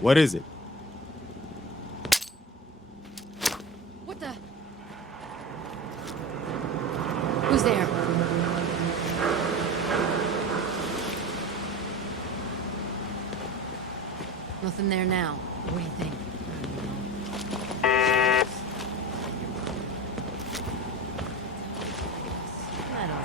What is it? What the? Who's there? Nothing there now. What do you think? I don't know.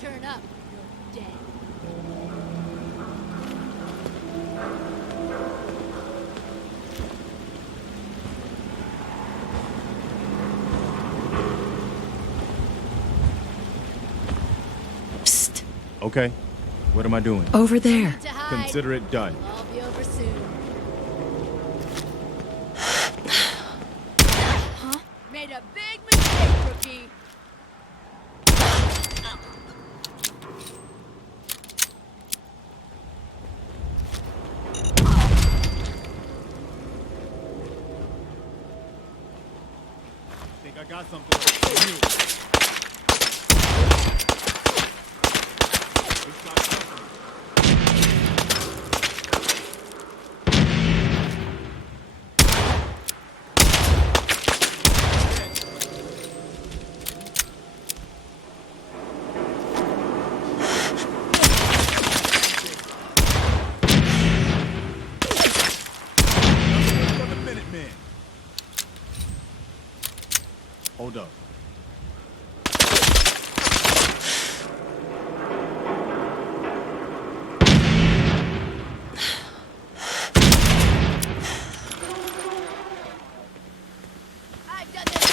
Turn up, you're dead. Psst. Okay. What am I doing? Over there. To hide. Consider it done. I'll be over soon. Huh? Made a big mistake, rookie. Think I got something for you. It's got something. Hold up. I've done this.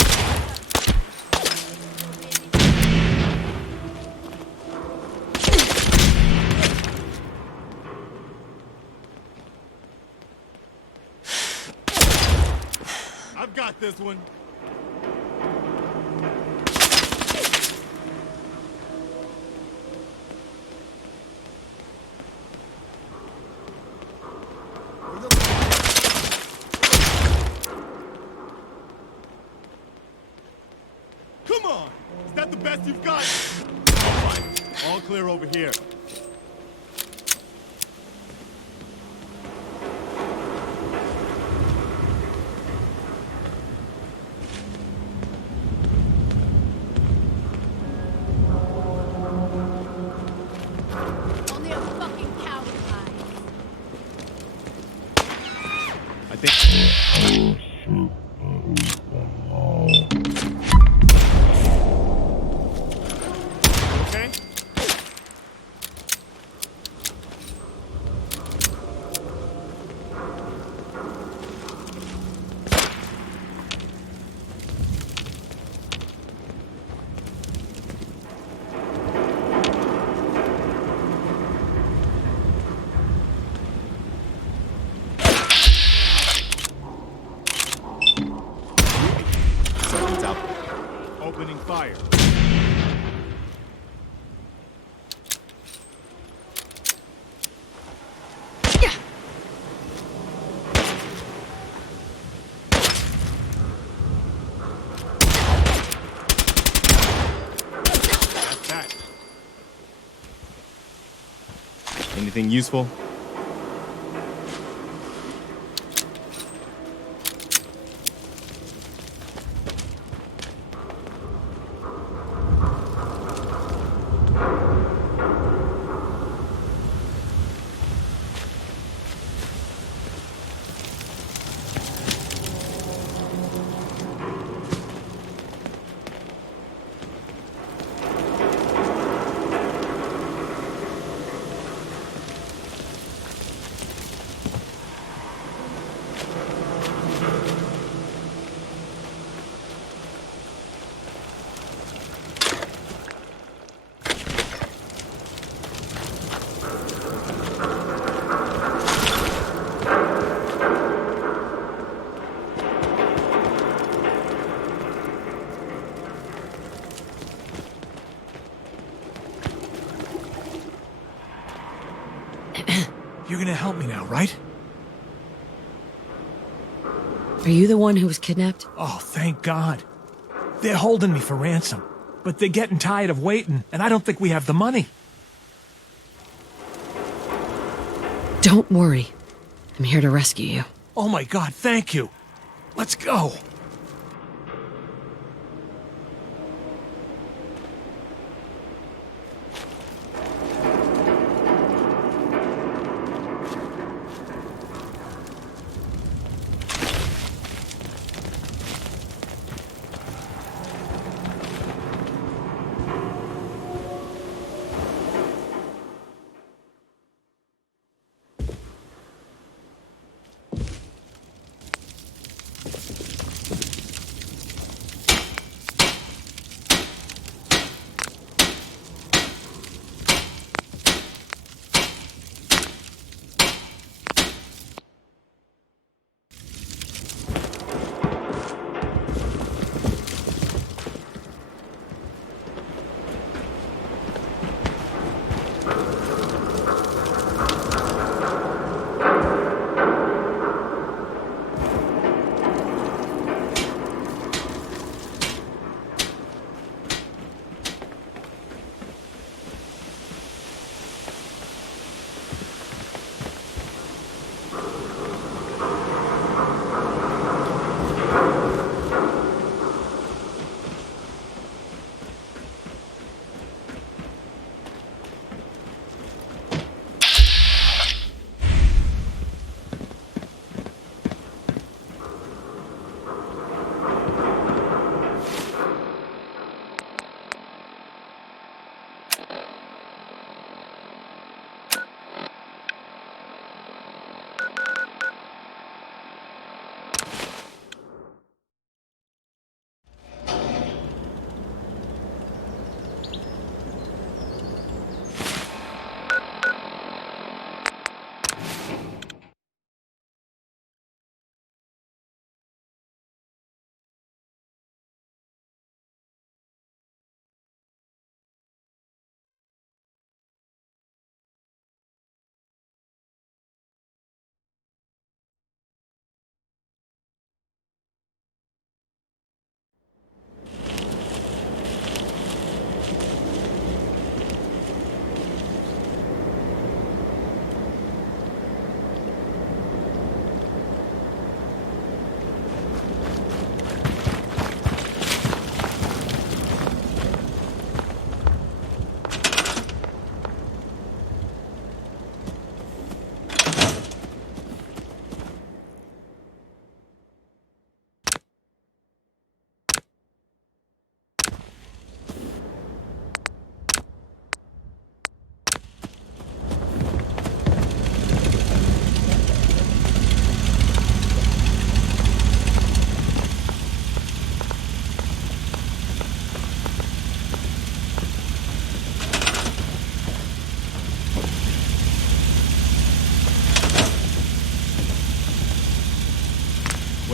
I've got this one. Come on! Is that the best you've got? All right. All clear over here. Only a fucking coward hides. I think... Okay? Something's out there. Opening fire. That's that. Anything useful? You're gonna help me now, right? Are you the one who was kidnapped? Oh, thank God. They're holding me for ransom, but they're getting tired of waiting, and I don't think we have the money. Don't worry. I'm here to rescue you. Oh my God, thank you. Let's go.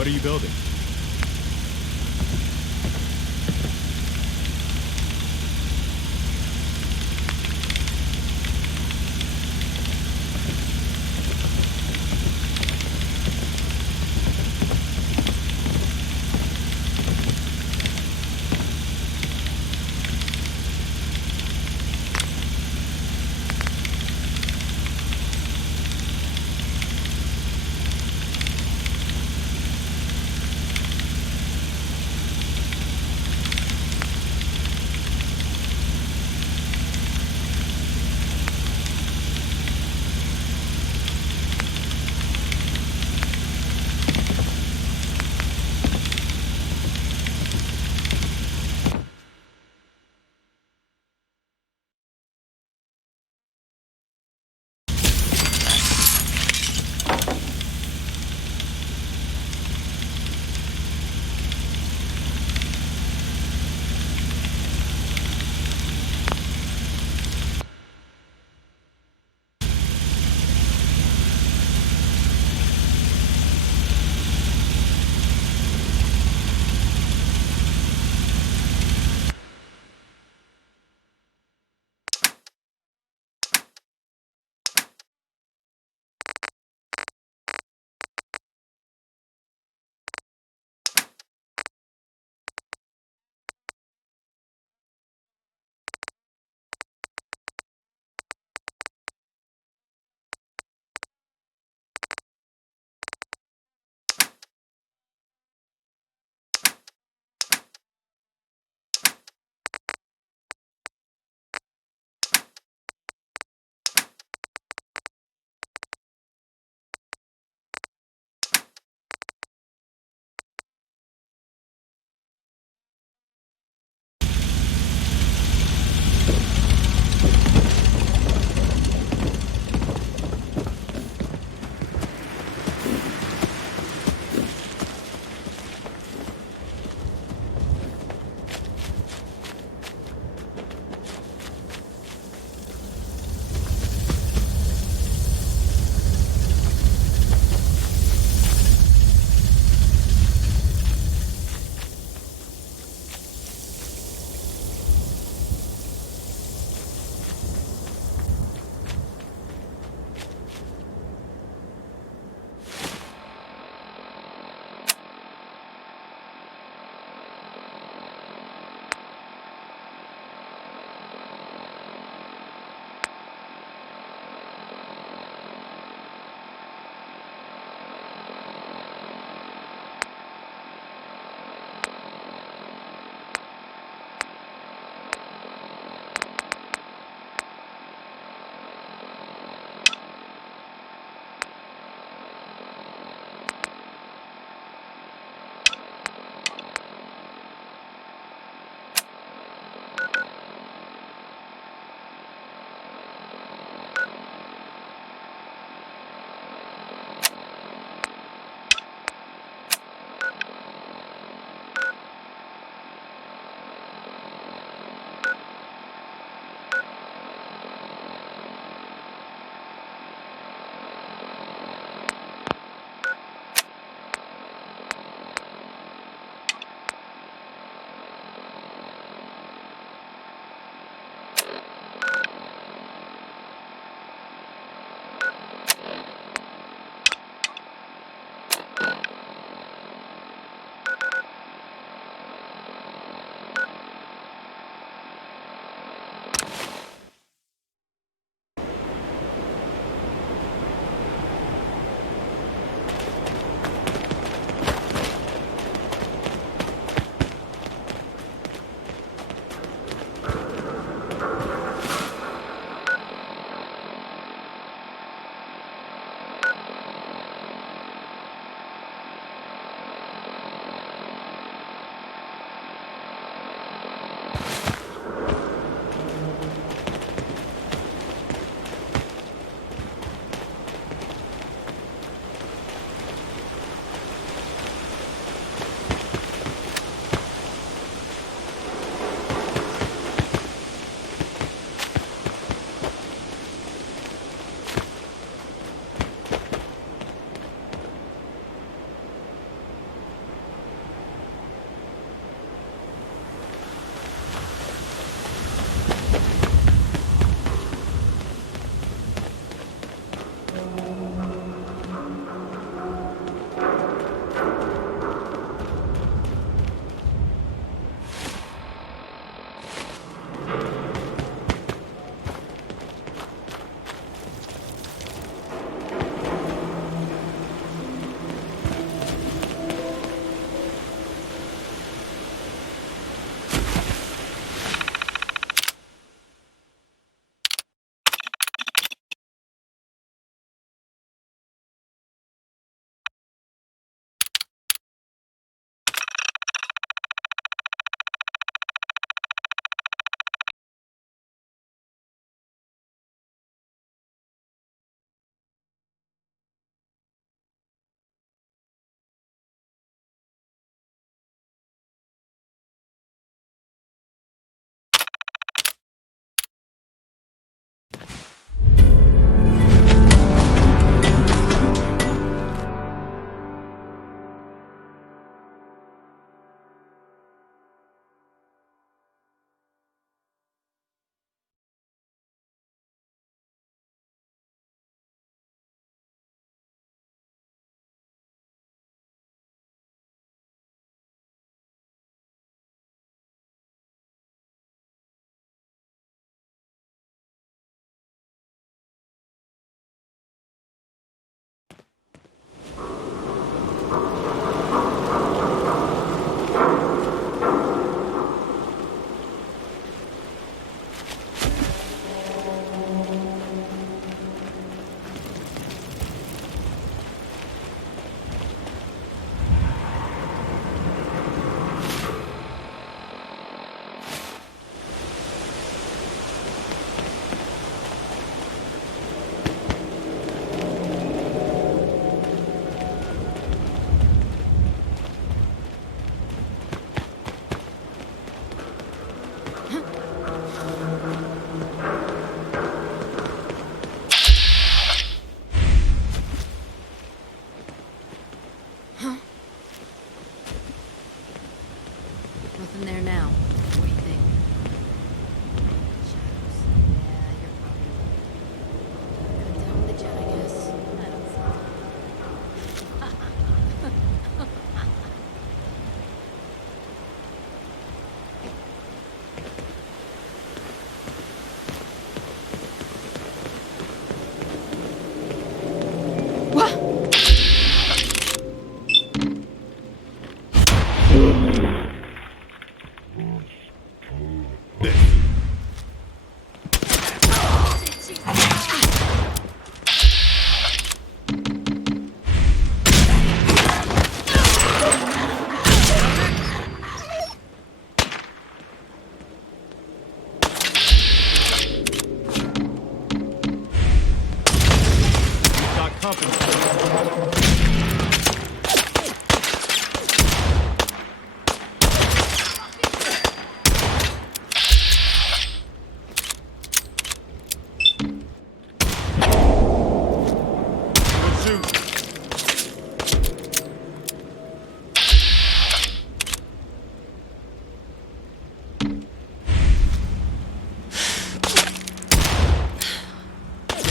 What are you building?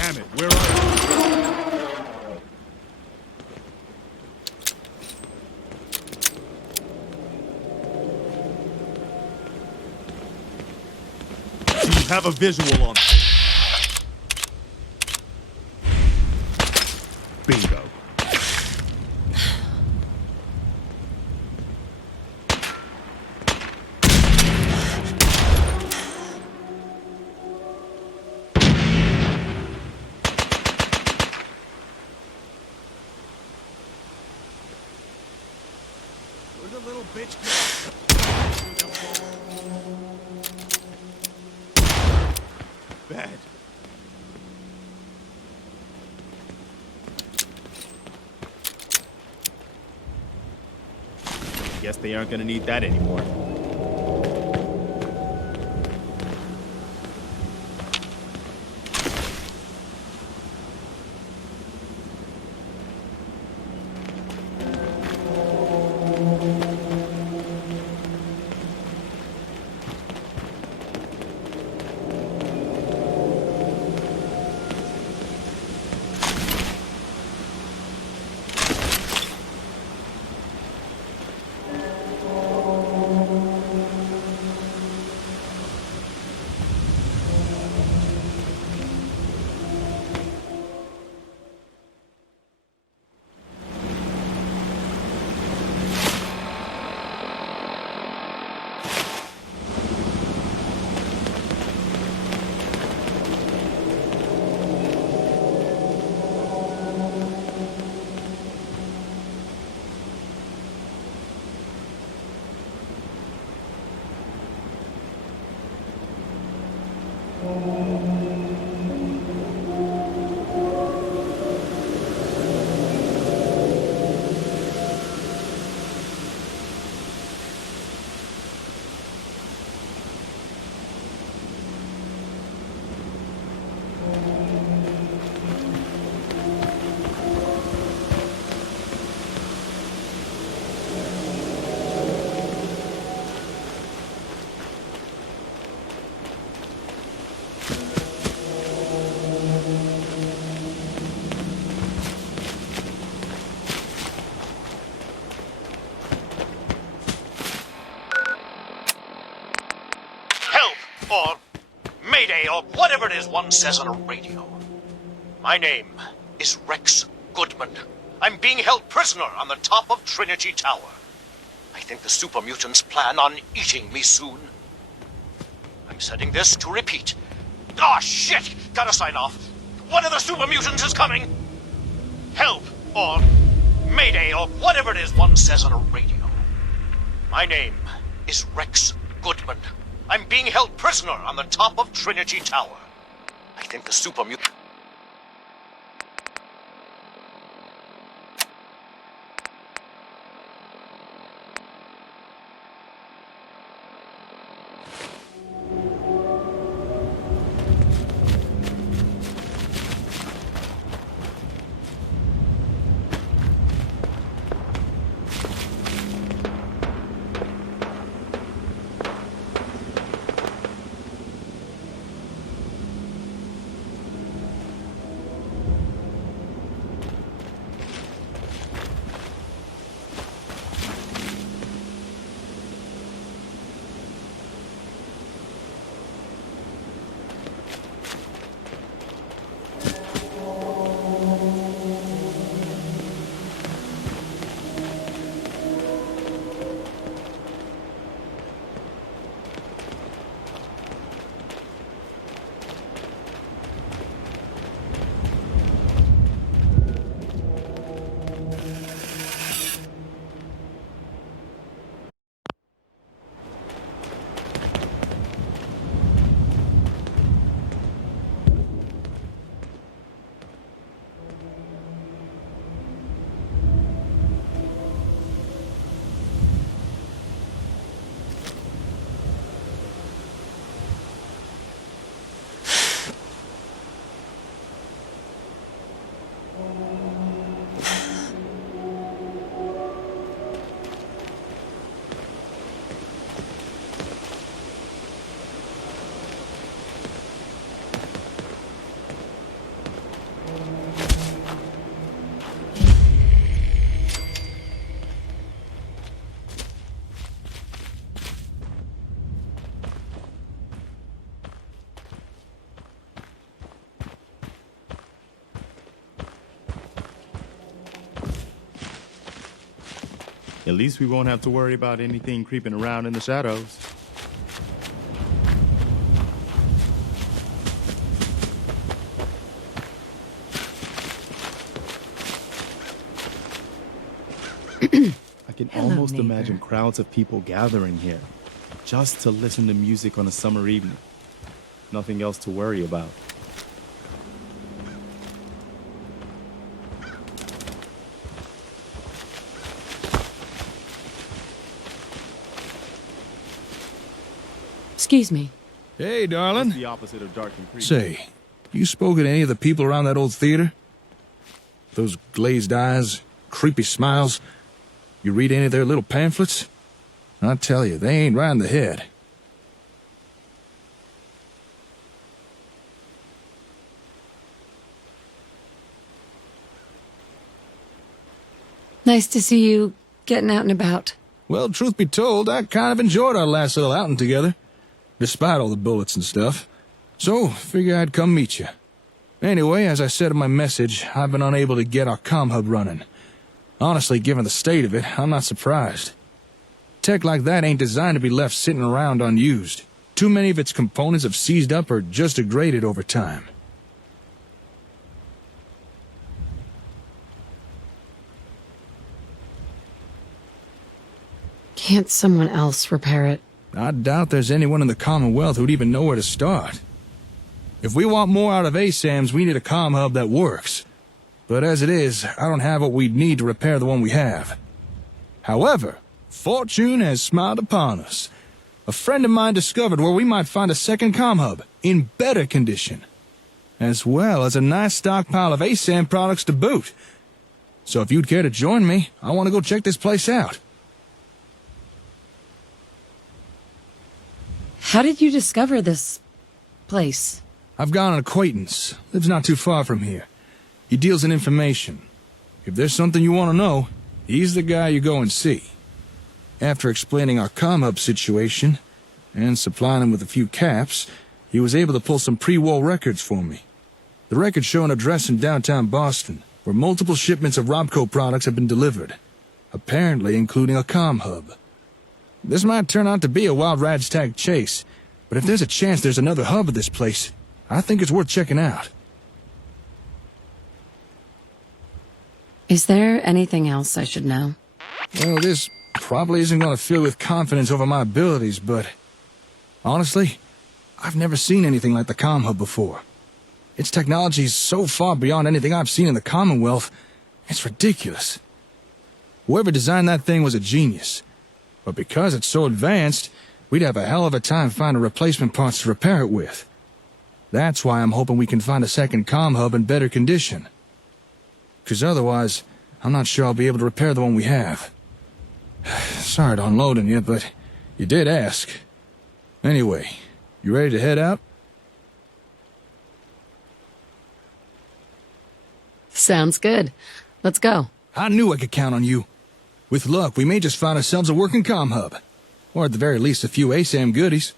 Damn it, where are you? Do you have a visual on? Bingo. Where'd the little bitch go? Bad. Guess they aren't gonna need that anymore. Or Mayday, or whatever it is one says on a radio. My name is Rex Goodman. I'm being held prisoner on the top of Trinity Tower. I think the super mutants plan on eating me soon. I'm setting this to repeat. Ah, shit! Gotta sign off. One of the super mutants is coming! Help, or Mayday, or whatever it is one says on a radio. My name is Rex Goodman. I'm being held prisoner on the top of Trinity Tower. I think the super mutant... At least we won't have to worry about anything creeping around in the shadows. I can almost neighbor. imagine crowds of people gathering here just to listen to music on a summer evening. Nothing else to worry about. Excuse me. Hey, It's darling. the opposite of dark and creepy. Say, you spoken to any of the people around that old theater? Those glazed eyes, creepy smiles. You read any of their little pamphlets? I tell you, they ain't right in the head. Nice to see you getting out and about. Well, truth be told, I kind of enjoyed our last little outing together, despite all the bullets and stuff. So, figure I'd come meet you. Anyway, as I said in my message, I've been unable to get our comm hub running. Honestly, given the state of it, I'm not surprised. Tech like that ain't designed to be left sitting around unused. Too many of its components have seized up or just degraded over time. Can't someone else repair it? I doubt there's anyone in the Commonwealth who'd even know where to start. If we want more out of ASAMs, we need a comm hub that works. But as it is, I don't have what we'd need to repair the one we have. However, fortune has smiled upon us. A friend of mine discovered where we might find a second comm hub, in better condition. As well as a nice stockpile of ASAM products to boot. So if you'd care to join me, I want to go check this place out. How did you discover this place? I've got an acquaintance. Lives not too far from here. He deals in information. If there's something you want to know, he's the guy you go and see. After explaining our comm hub situation, and supplying him with a few caps, he was able to pull some pre-war records for me. The records show an address in downtown Boston, where multiple shipments of Robco products have been delivered, apparently including a comm hub. This might turn out to be a wild ragtag chase, but if there's a chance there's another hub at this place, I think it's worth checking out. Is there anything else I should know? Well, this probably isn't going to fill you with confidence over my abilities, but honestly, I've never seen anything like the comm hub before. Its technology is so far beyond anything I've seen in the Commonwealth, it's ridiculous. Whoever designed that thing was a genius. But because it's so advanced, we'd have a hell of a time finding replacement parts to repair it with. That's why I'm hoping we can find a second comm hub in better condition. 'Cause otherwise, I'm not sure I'll be able to repair the one we have. Sorry to unload on you, but you did ask. Anyway, you ready to head out? Sounds good. Let's go. I knew I could count on you. With luck, we may just find ourselves a working comm hub. Or at the very least, a few ASAM goodies.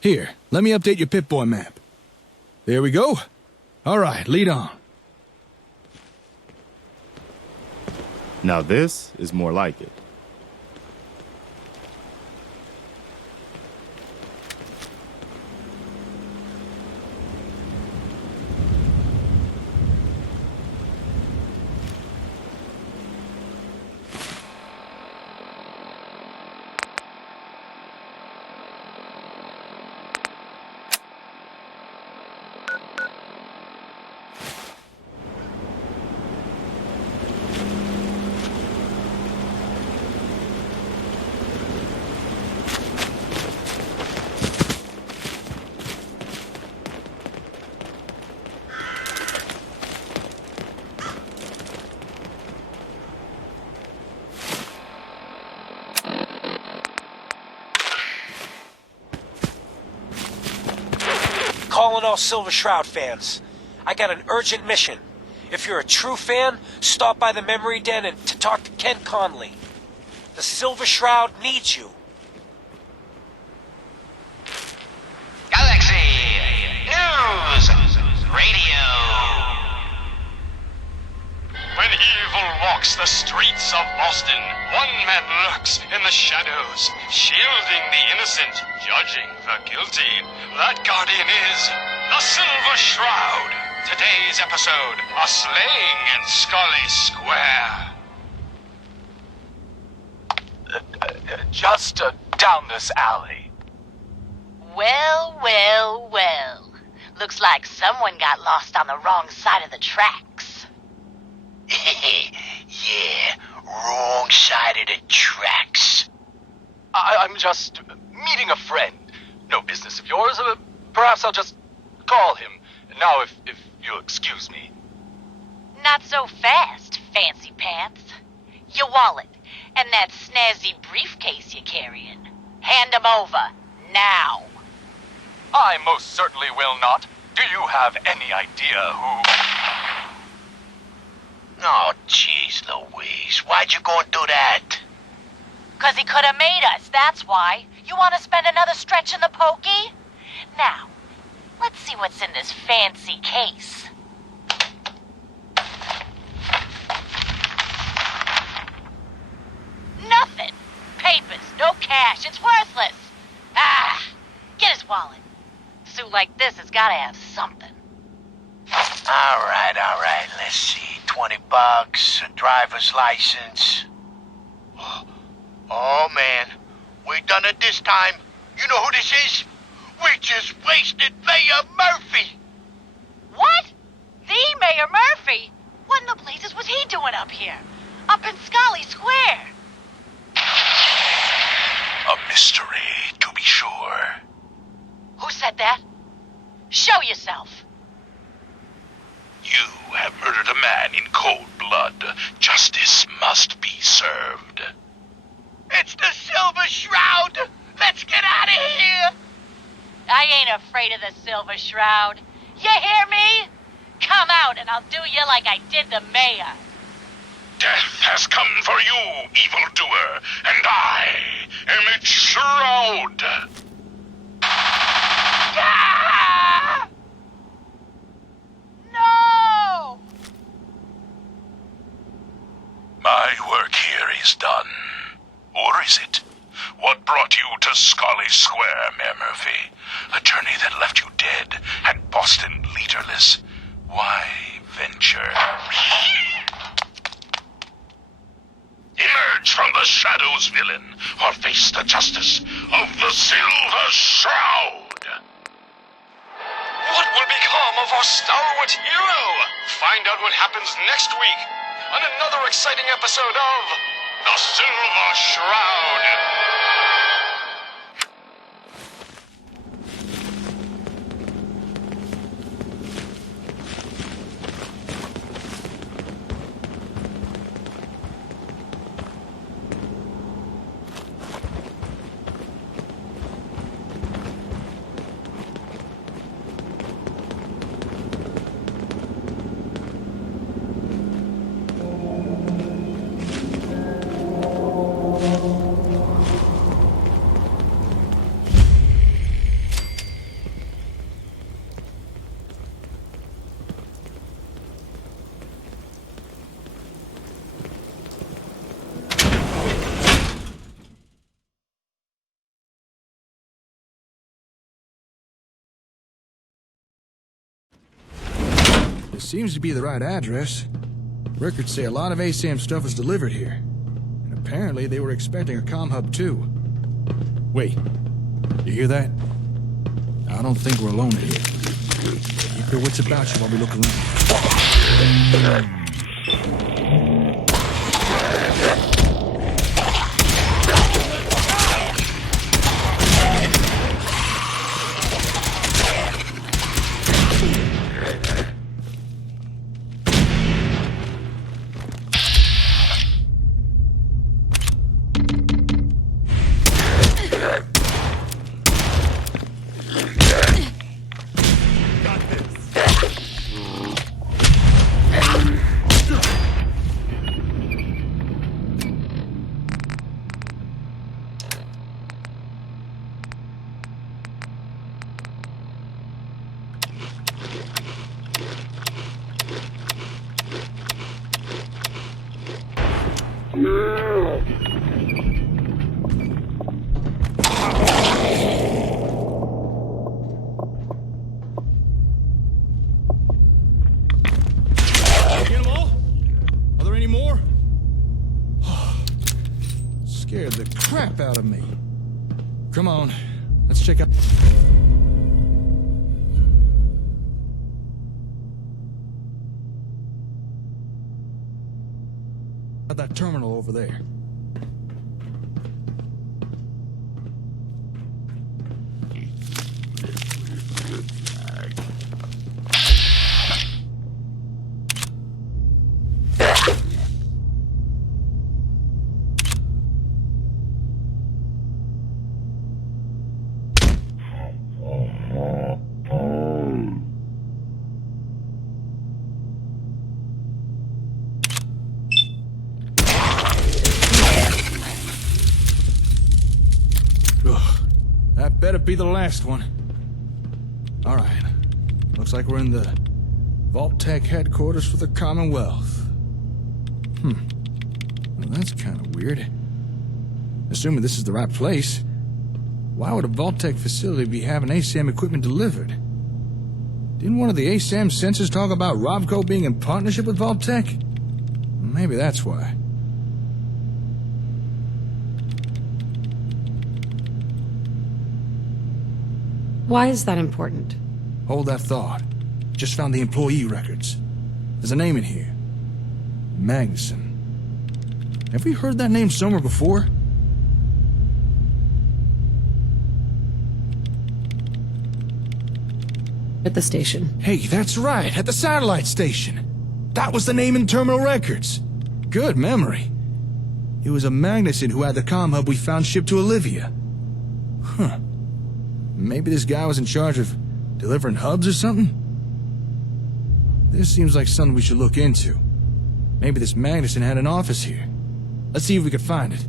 Here, let me update your Pip-Boy map. There we go. All right, lead on. Now this is more like it. Calling all Silver Shroud fans. I got an urgent mission. If you're a true fan, stop by the Memory Den and to talk to Ken Conley. The Silver Shroud needs you. Galaxy News Radio. When evil walks the streets of Boston, one gunman lurks in the shadows, shielding the innocent, judging the guilty. That guardian is the Silver Shroud. Today's episode, a slaying in Scully Square. Just down this alley. Well, well, well. Looks like someone got lost on the wrong side of the tracks. Yeah, wrong side of the tracks. I'm just meeting a friend. No business of yours. Perhaps I'll just call him. Now, if you'll excuse me. Not so fast, fancy pants. Your wallet and that snazzy briefcase you're carrying. Hand 'em over, now. I most certainly will not. Do you have any idea who... Oh, jeez Louise, why'd you go and do that? 'Cause he could have made us, that's why. You want to spend another stretch in the pokey? Now, let's see what's in this fancy case. Nothing. Papers, no cash, it's worthless. Ah, get his wallet. A suit like this has got to have something. All right, let's see. $20, a driver's license. Oh, man, we done it this time. You know who this is? We just wasted Mayor Murphy. What? The Mayor Murphy? What in the blazes was he doing up here? Up in Scully Square? A mystery, to be sure. Who said that? Show yourself. You have murdered a man in cold blood. Justice must be served. It's the Silver Shroud. Let's get out of here. I ain't afraid of the Silver Shroud. You hear me? Come out and I'll do you like I did the mayor. Death has come for you, evildoer, and I am its shroud. Ah! No! My work here is done. Or is it? What brought you to Scully Square, Mayor Murphy? A journey that left you dead and Boston leaderless. Why venture? Emerge from the shadows, villain, or face the justice of the Silver Shroud. What will become of our stalwart hero? Find out what happens next week on another exciting episode of The Silver Shroud. This seems to be the right address. Records say a lot of ASAM stuff was delivered here. And apparently they were expecting a comm hub too. Wait, you hear that? I don't think we're alone here. Keep your wits about you while we look around. crap out of me. Come on, let's check out... that terminal over there. That better be the last one. All right. Looks like we're in the Vault-Tec headquarters for the Commonwealth. Well, that's kind of weird. Assuming this is the right place, why would a Vault-Tec facility be having ASAM equipment delivered? Didn't one of the ASAM sensors talk about Robco being in partnership with Vault-Tec? Maybe that's why. Why is that important? Hold that thought. Just found the employee records. There's a name in here. Magnuson. Have we heard that name somewhere before? At the station. Hey, that's right, at the satellite station. That was the name in terminal records. Good memory. It was a Magnuson who had the comm hub we found shipped to Olivia. Huh. Maybe this guy was in charge of delivering hubs or something? This seems like something we should look into. Maybe this Magnuson had an office here. Let's see if we can find it.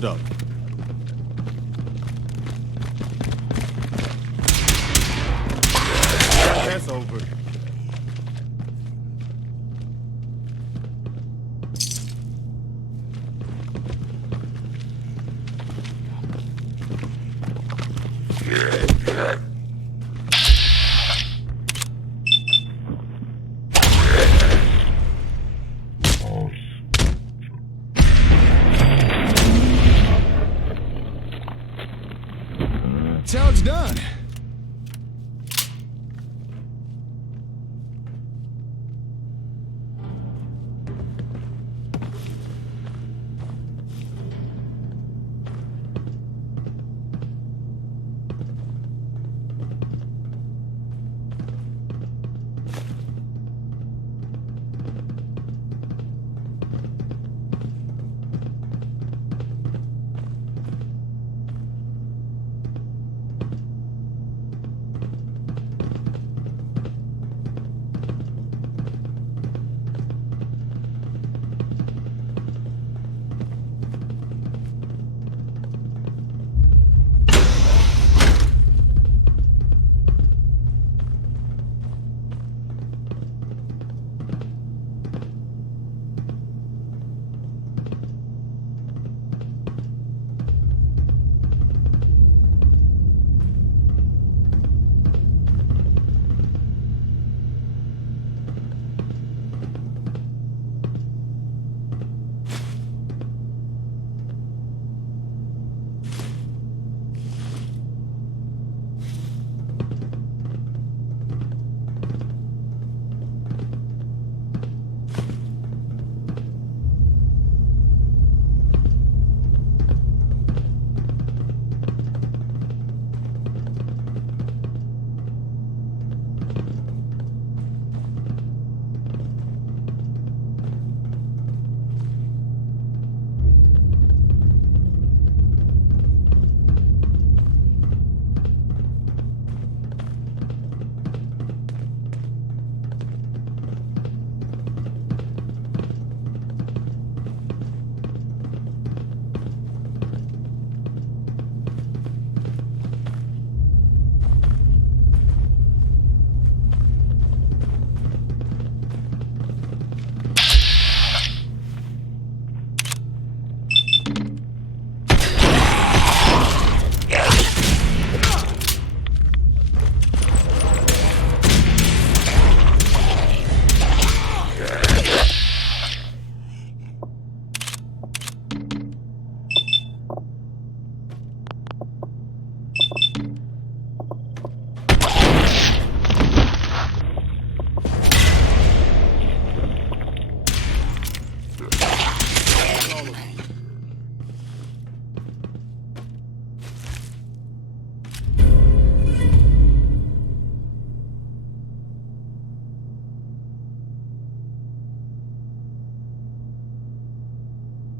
Hold up. That's over. That's how it's done.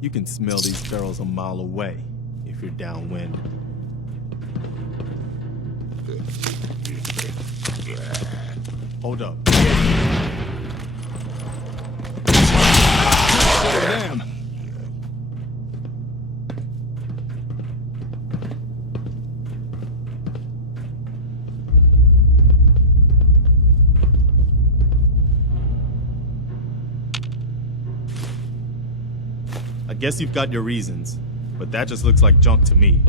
You can smell these barrels a mile away if you're downwind. Hold up. Damn. I guess you've got your reasons, but that just looks like junk to me.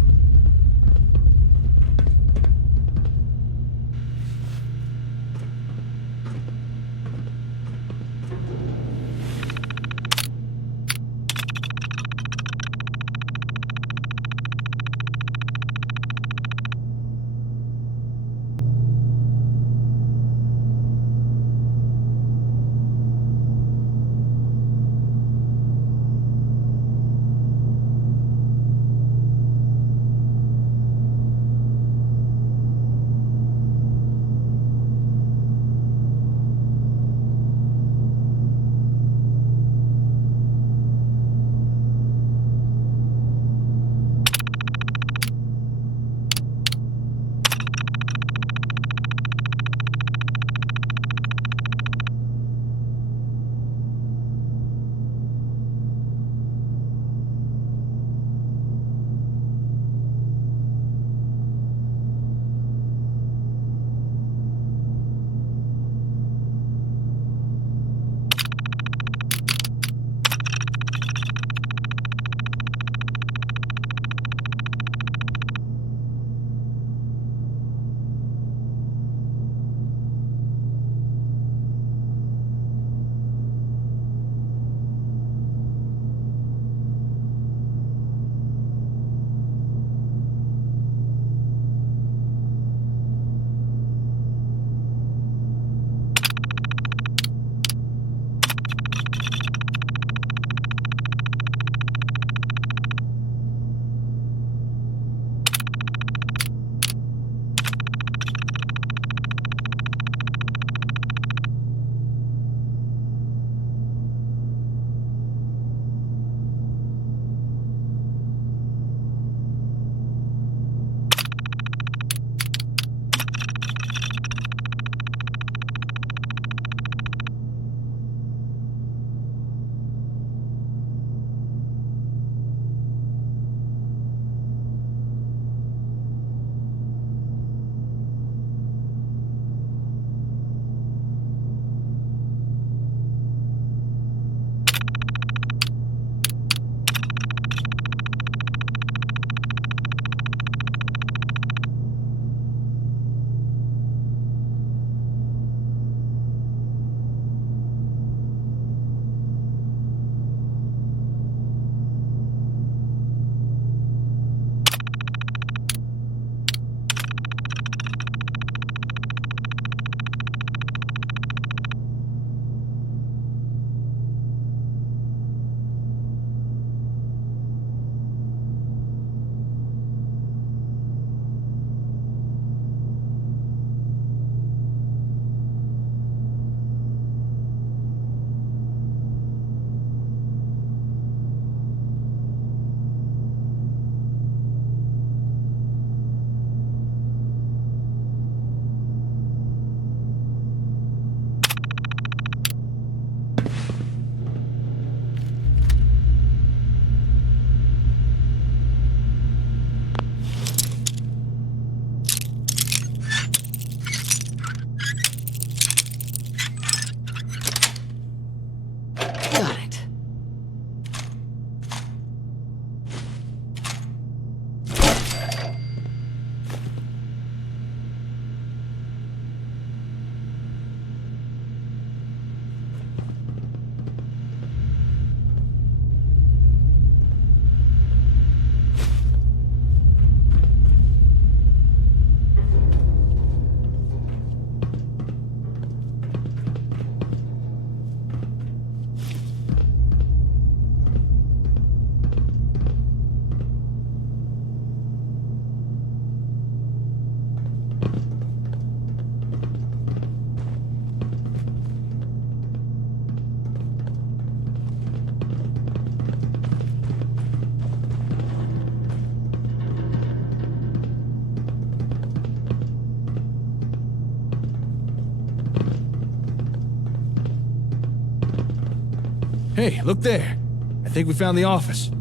Hey, look there. I think we found the office.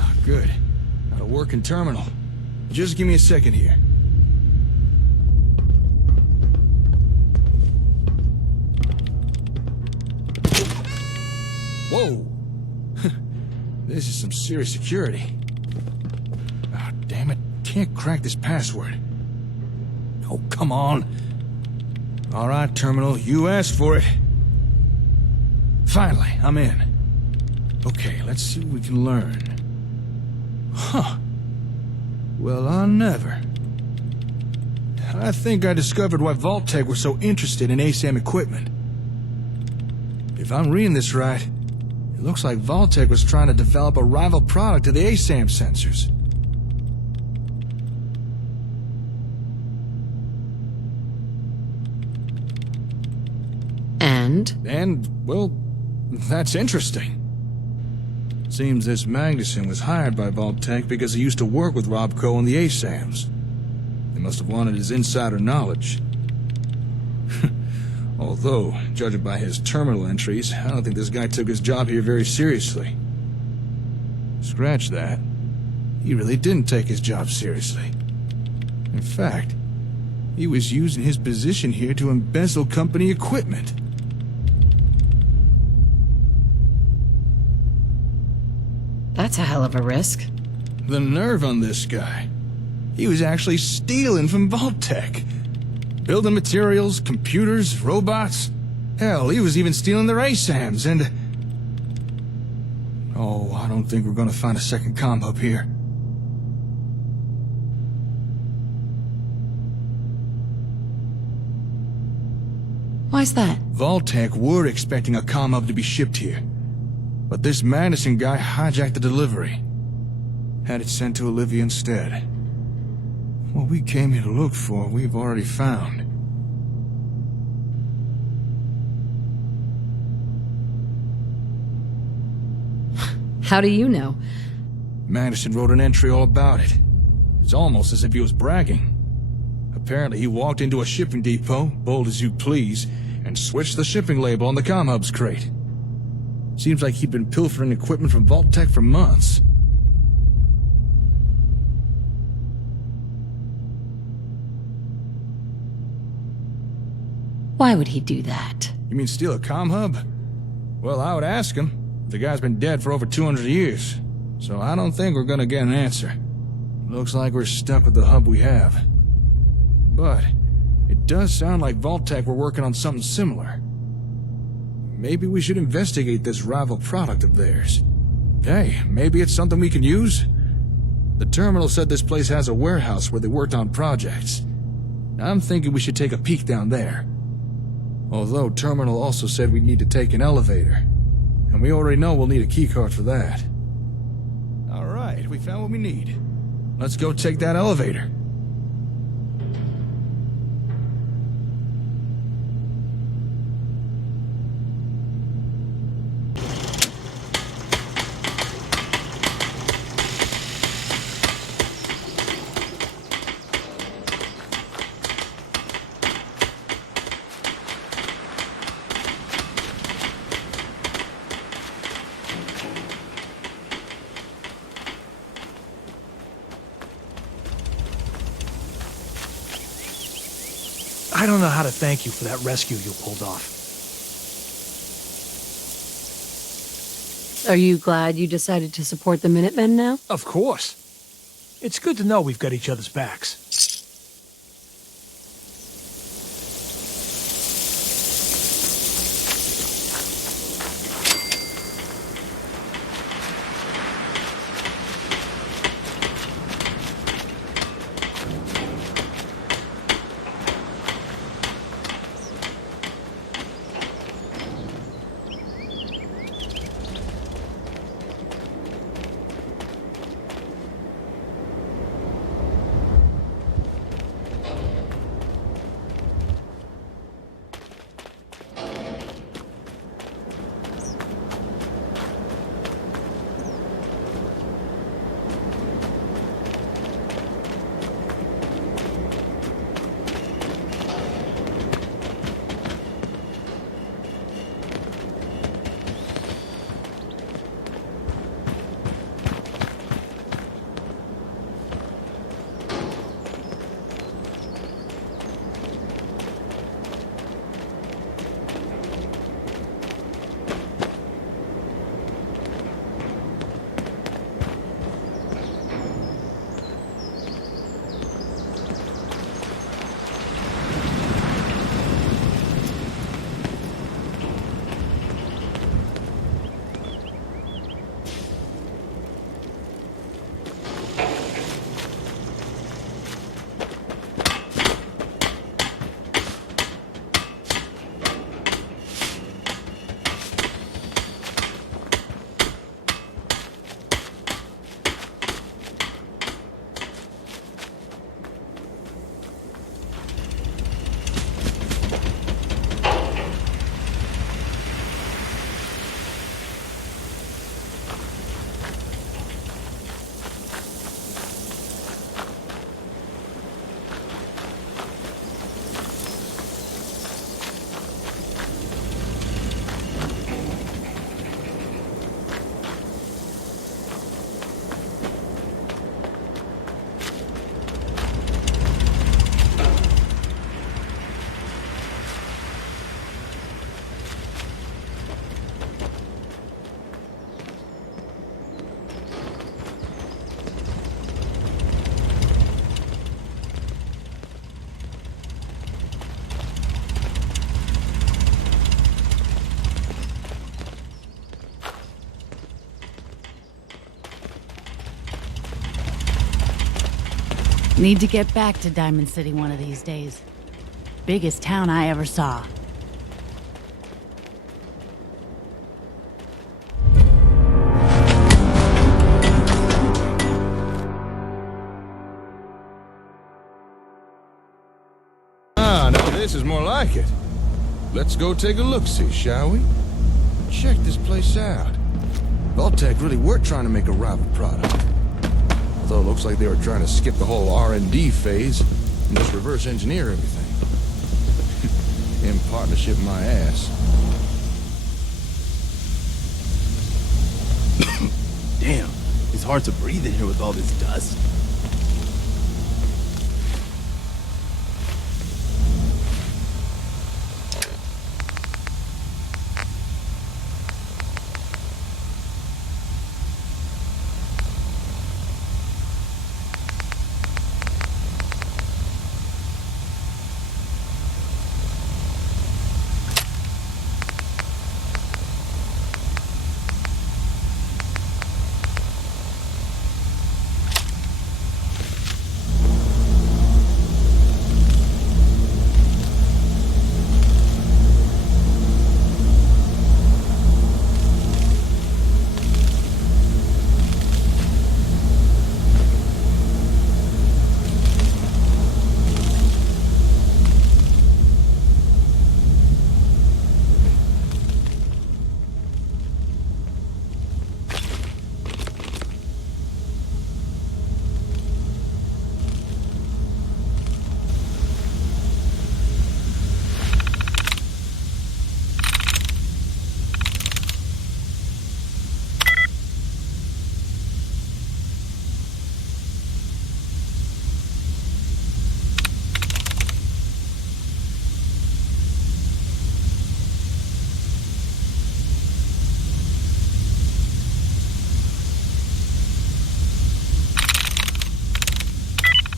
Oh, good. Got a working terminal. Just give me a second here. Whoa! This is some serious security. Oh, damn it. Can't crack this password. Oh, come on. All right, terminal, you asked for it. Finally, I'm in. Okay, let's see what we can learn. Huh. Well, I never. I think I discovered why Vault-Tec was so interested in ASAM equipment. If I'm reading this right, it looks like Vault-Tec was trying to develop a rival product to the ASAM sensors. And, well, that's interesting. Seems this Magnuson was hired by Vault-Tec because he used to work with Robco and the ASAMs. They must have wanted his insider knowledge. Although, judging by his terminal entries, I don't think this guy took his job here very seriously. Scratch that. He really didn't take his job seriously. In fact, he was using his position here to embezzle company equipment. That's a hell of a risk. The nerve on this guy. He was actually stealing from Vault-Tec. Building materials, computers, robots. Hell, he was even stealing their ASAMs and... Oh, I don't think we're gonna find a second comm hub here. Why's that? Vault-Tec were expecting a comm hub to be shipped here. But this Madison guy hijacked the delivery. Had it sent to Olivia instead. What we came here to look for, we've already found. How do you know? Madison wrote an entry all about it. It's almost as if he was bragging. Apparently he walked into a shipping depot, bold as you please, and switched the shipping label on the comm hub's crate. Seems like he'd been pilfering equipment from Vault-Tec for months. Why would he do that? You mean steal a comm hub? Well, I would ask him. The guy's been dead for over 200 years, so I don't think we're gonna get an answer. Looks like we're stuck with the hub we have. But it does sound like Vault-Tec were working on something similar. Maybe we should investigate this rival product of theirs. Hey, maybe it's something we can use? The terminal said this place has a warehouse where they worked on projects. I'm thinking we should take a peek down there. Although terminal also said we'd need to take an elevator. And we already know we'll need a keycard for that. Alright, we found what we need. Let's go take that elevator. I don't know how to thank you for that rescue you pulled off. Are you glad you decided to support the Minutemen now? Of course. It's good to know we've got each other's backs. Need to get back to Diamond City one of these days. Biggest town I ever saw. Ah, now this is more like it. Let's go take a look-see, shall we? Check this place out. Vault-Tec really were trying to make a rival product. Although it looks like they were trying to skip the whole R&D phase and just reverse engineer everything. In partnership, my ass. Damn, it's hard to breathe in here with all this dust.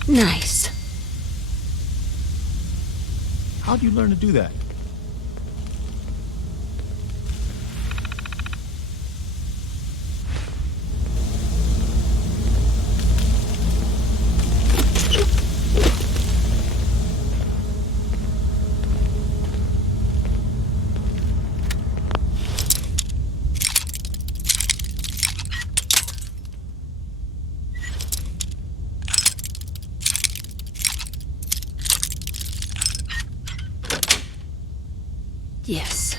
Nice. How'd you learn to do that? Yes.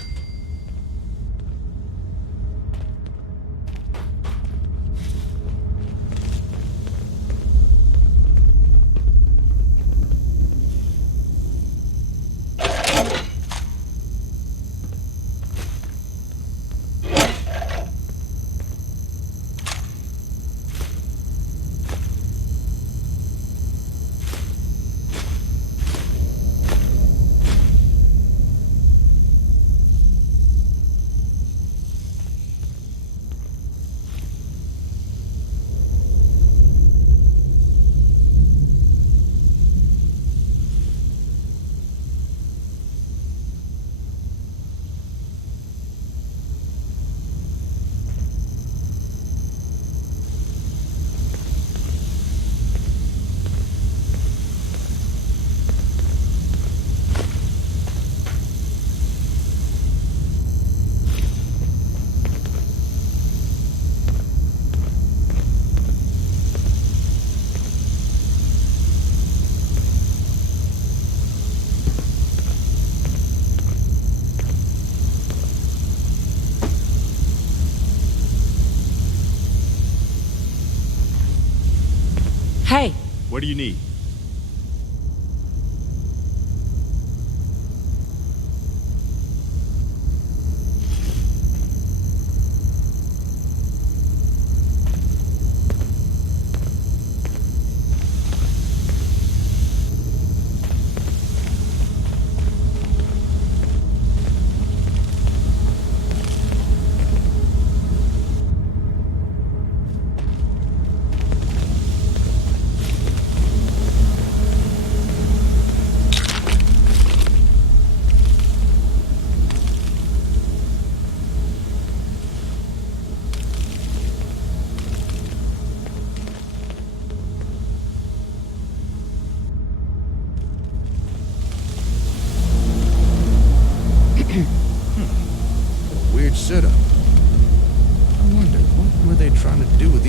Hey! What do you need?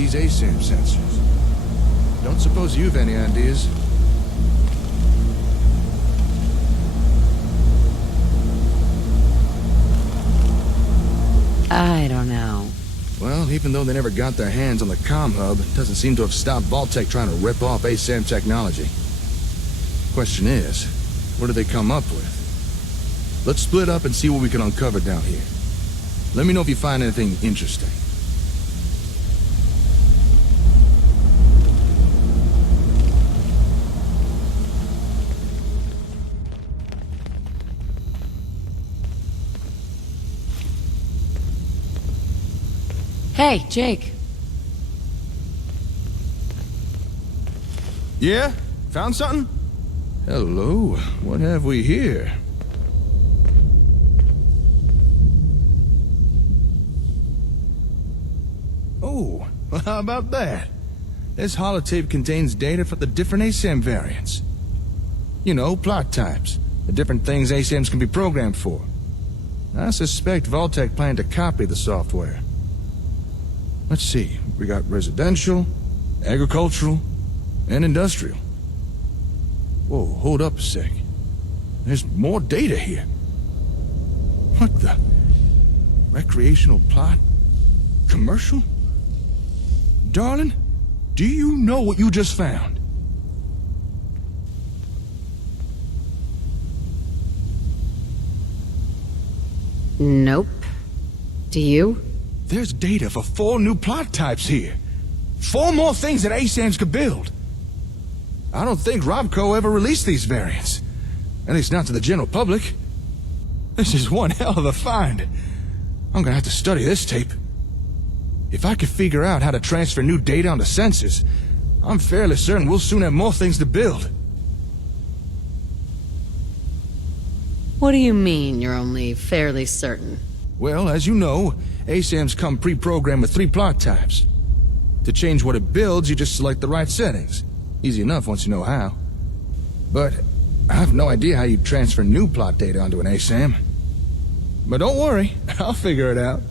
these ASAM sensors. Don't suppose you've any ideas? I don't know. Well, even though they never got their hands on the comm hub, it doesn't seem to have stopped Vault-Tec trying to rip off ASAM technology. Question is, what do they come up with? Let's split up and see what we can uncover down here. Let me know if you find anything interesting. Hey, Jake. Yeah? Found something? Hello, what have we here? Oh, well, how about that? This holotape contains data for the different ASAM variants. You know, plot types, the different things ASAMs can be programmed for. I suspect Vault-Tec planned to copy the software. Let's see, we got residential, agricultural, and industrial. Whoa, hold up a sec. There's more data here. What the? Recreational plot? Commercial? Darling, do you know what you just found? Nope. Do you? There's data for 4 new plot types here. 4 more things that ASAMs could build. I don't think Robco ever released these variants. At least not to the general public. This is one hell of a find. I'm gonna have to study this tape. If I could figure out how to transfer new data onto sensors, I'm fairly certain we'll soon have more things to build. What do you mean you're only fairly certain? Well, as you know, ASAMs come pre-programmed with 3 plot types. To change what it builds, you just select the right settings. Easy enough once you know how. But I have no idea how you transfer new plot data onto an ASAM. But don't worry, I'll figure it out.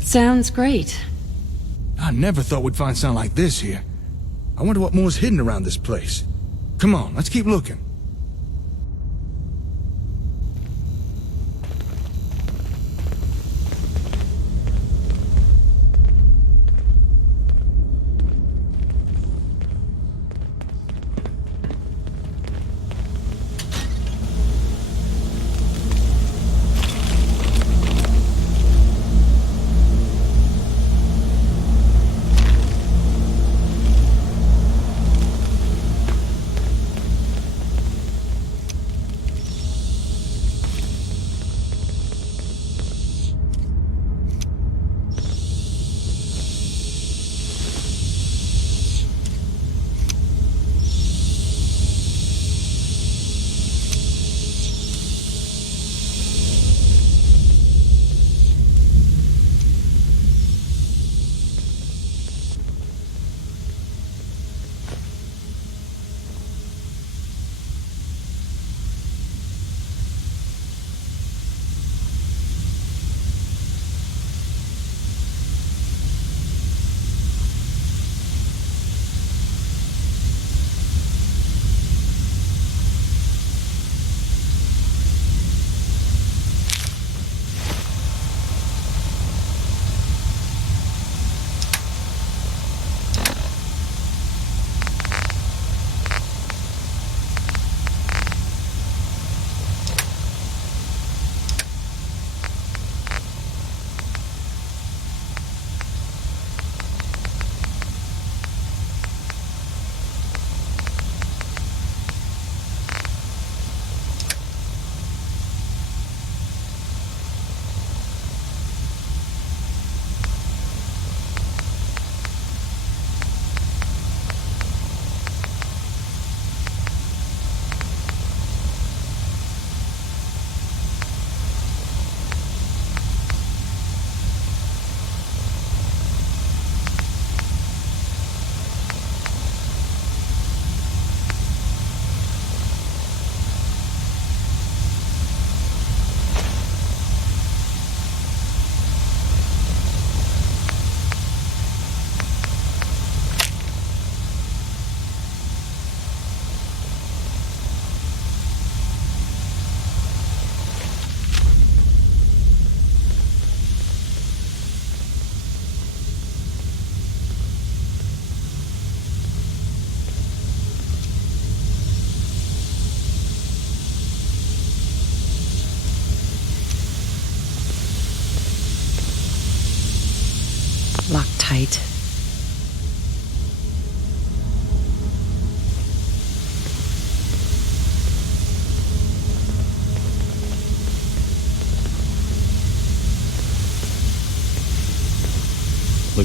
Sounds great. I never thought we'd find something like this here. I wonder what more's hidden around this place. Come on, let's keep looking.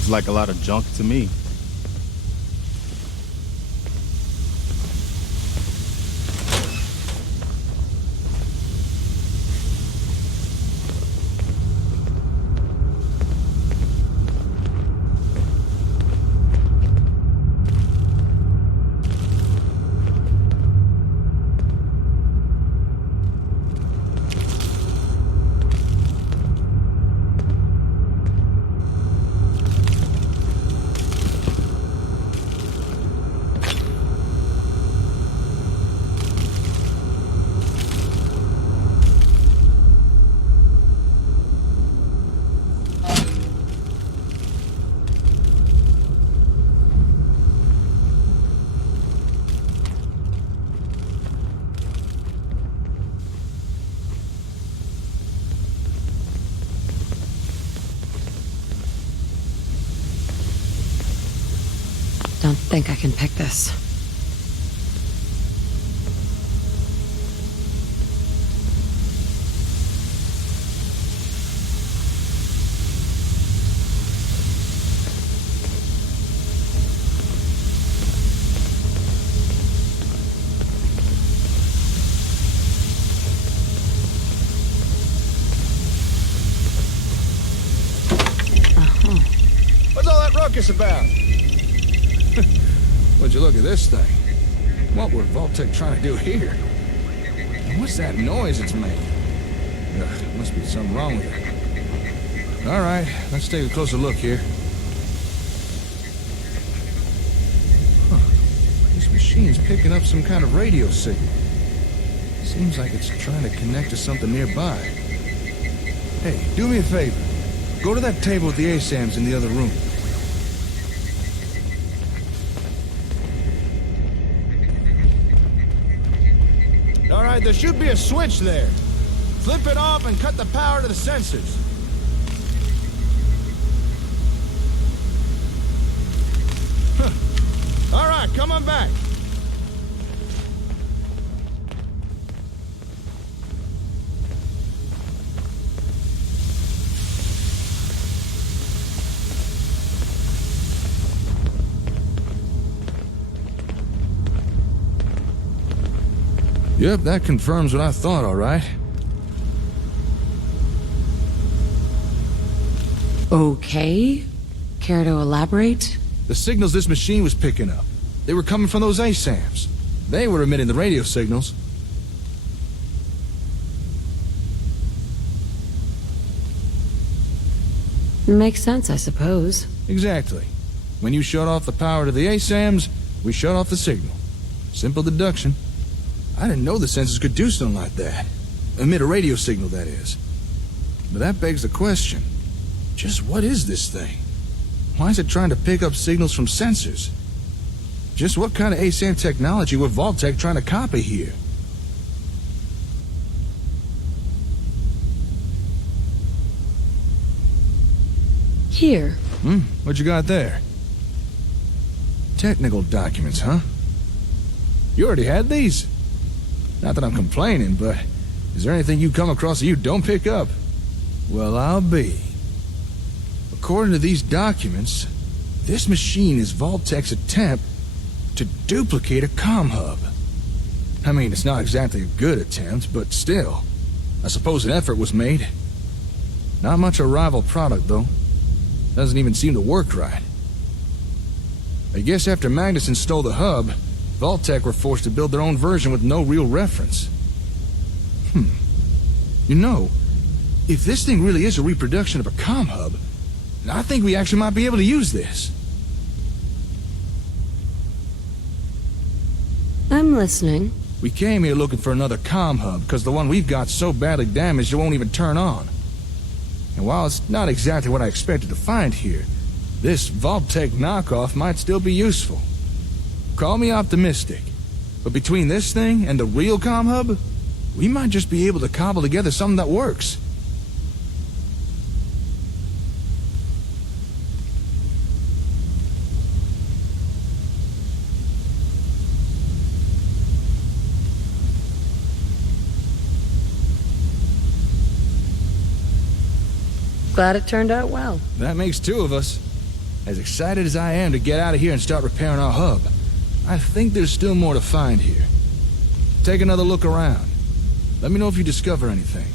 Looks like a lot of junk to me. Don't think I can pick this. What's all that ruckus about? Would you look at this thing? What were Vault-Tec trying to do here? And what's that noise it's making? Ugh, must be something wrong with it. All right, let's take a closer look here. Huh. This machine's picking up some kind of radio signal. Seems like it's trying to connect to something nearby. Hey, do me a favor. Go to that table with the ASAMs in the other room. All right, there should be a switch there. Flip it off and cut the power to the sensors. Huh. All right, come on back. Yep, that confirms what I thought, all right. Okay. Care to elaborate? The signals this machine was picking up, they were coming from those ASAMs. They were emitting the radio signals. Makes sense, I suppose. Exactly. When you shut off the power to the ASAMs, we shut off the signal. Simple deduction. I didn't know the sensors could do something like that. Emit a radio signal, that is. But that begs the question. Just what is this thing? Why is it trying to pick up signals from sensors? Just what kind of ASAM technology were Vault-Tec trying to copy here? Here. What you got there? Technical documents, huh? You already had these? Not that I'm complaining, but is there anything you come across that you don't pick up? Well, I'll be. According to these documents, this machine is Vault-Tec's attempt to duplicate a comm hub. I mean, it's not exactly a good attempt, but still, I suppose an effort was made. Not much a rival product, though. Doesn't even seem to work right. I guess after Magnuson stole the hub, Vault-Tec were forced to build their own version with no real reference. You know, if this thing really is a reproduction of a comm hub, I think we actually might be able to use this. I'm listening. We came here looking for another comm hub because the one we've got's so badly damaged it won't even turn on. And while it's not exactly what I expected to find here, this Vault-Tec knockoff might still be useful. Call me optimistic, but between this thing and the real comm hub, we might just be able to cobble together something that works. Glad it turned out well. That makes two of us. As excited as I am to get out of here and start repairing our hub, I think there's still more to find here. Take another look around. Let me know if you discover anything.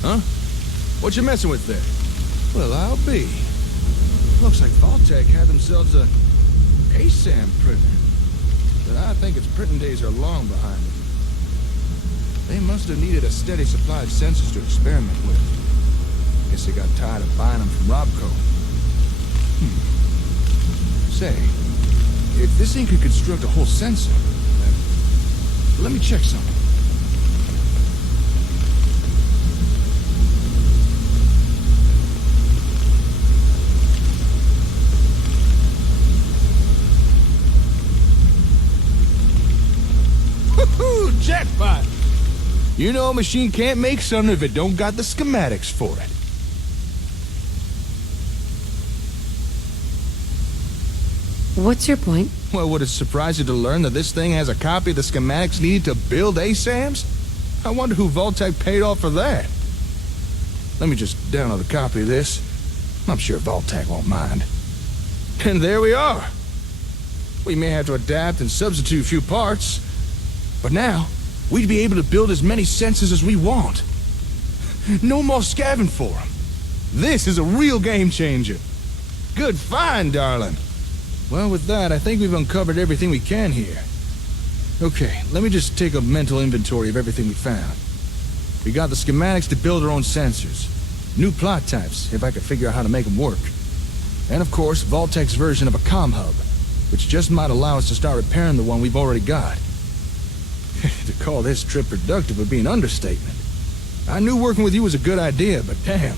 Huh? What you messing with there? Well, I'll be. Looks like Vault-Tec had themselves a SIM printer. But I think its printing days are long behind them. They must have needed a steady supply of sensors to experiment with. Guess they got tired of buying them from Robco. Say, if this thing could construct a whole sensor, then let me check something. Jackpot! You know a machine can't make something if it don't got the schematics for it. What's your point? Well, would it surprise you to learn that this thing has a copy of the schematics needed to build ASAMs? I wonder who Vault-Tec paid off for that. Let me just download a copy of this. I'm sure Vault-Tec won't mind. And there we are. We may have to adapt and substitute a few parts, but now we'd be able to build as many sensors as we want. No more scavenging for them. This is a real game changer. Good find, darling. Well, with that, I think we've uncovered everything we can here. Okay, let me just take a mental inventory of everything we found. We got the schematics to build our own sensors. New plot types, if I could figure out how to make them work. And of course, Vault-Tec's version of a comm hub, which just might allow us to start repairing the one we've already got. To call this trip productive would be an understatement. I knew working with you was a good idea, but damn,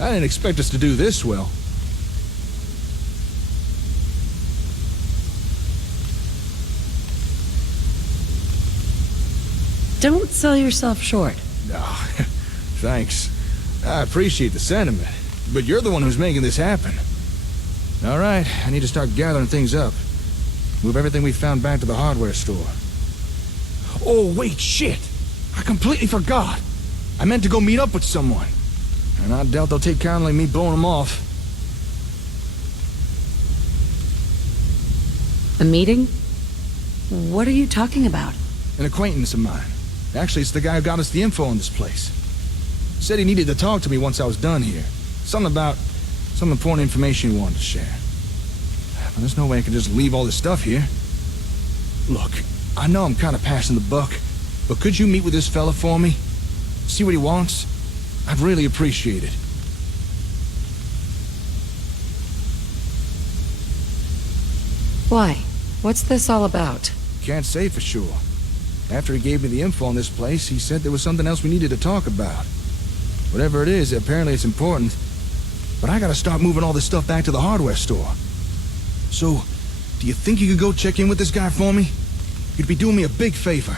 I didn't expect us to do this well. Don't sell yourself short. Oh, thanks. I appreciate the sentiment, but you're the one who's making this happen. All right, I need to start gathering things up. Move everything we found back to the hardware store. Oh, wait, shit! I completely forgot! I meant to go meet up with someone. And I doubt they'll take kindly me blowing them off. A meeting? What are you talking about? An acquaintance of mine. Actually, it's the guy who got us the info on this place. Said he needed to talk to me once I was done here. Something about some important information he wanted to share. But there's no way I can just leave all this stuff here. Look, I know I'm kind of passing the buck, but could you meet with this fella for me? See what he wants? I'd really appreciate it. Why? What's this all about? Can't say for sure. After he gave me the info on this place, he said there was something else we needed to talk about. Whatever it is, apparently it's important. But I gotta start moving all this stuff back to the hardware store. So, do you think you could go check in with this guy for me? You'd be doing me a big favor.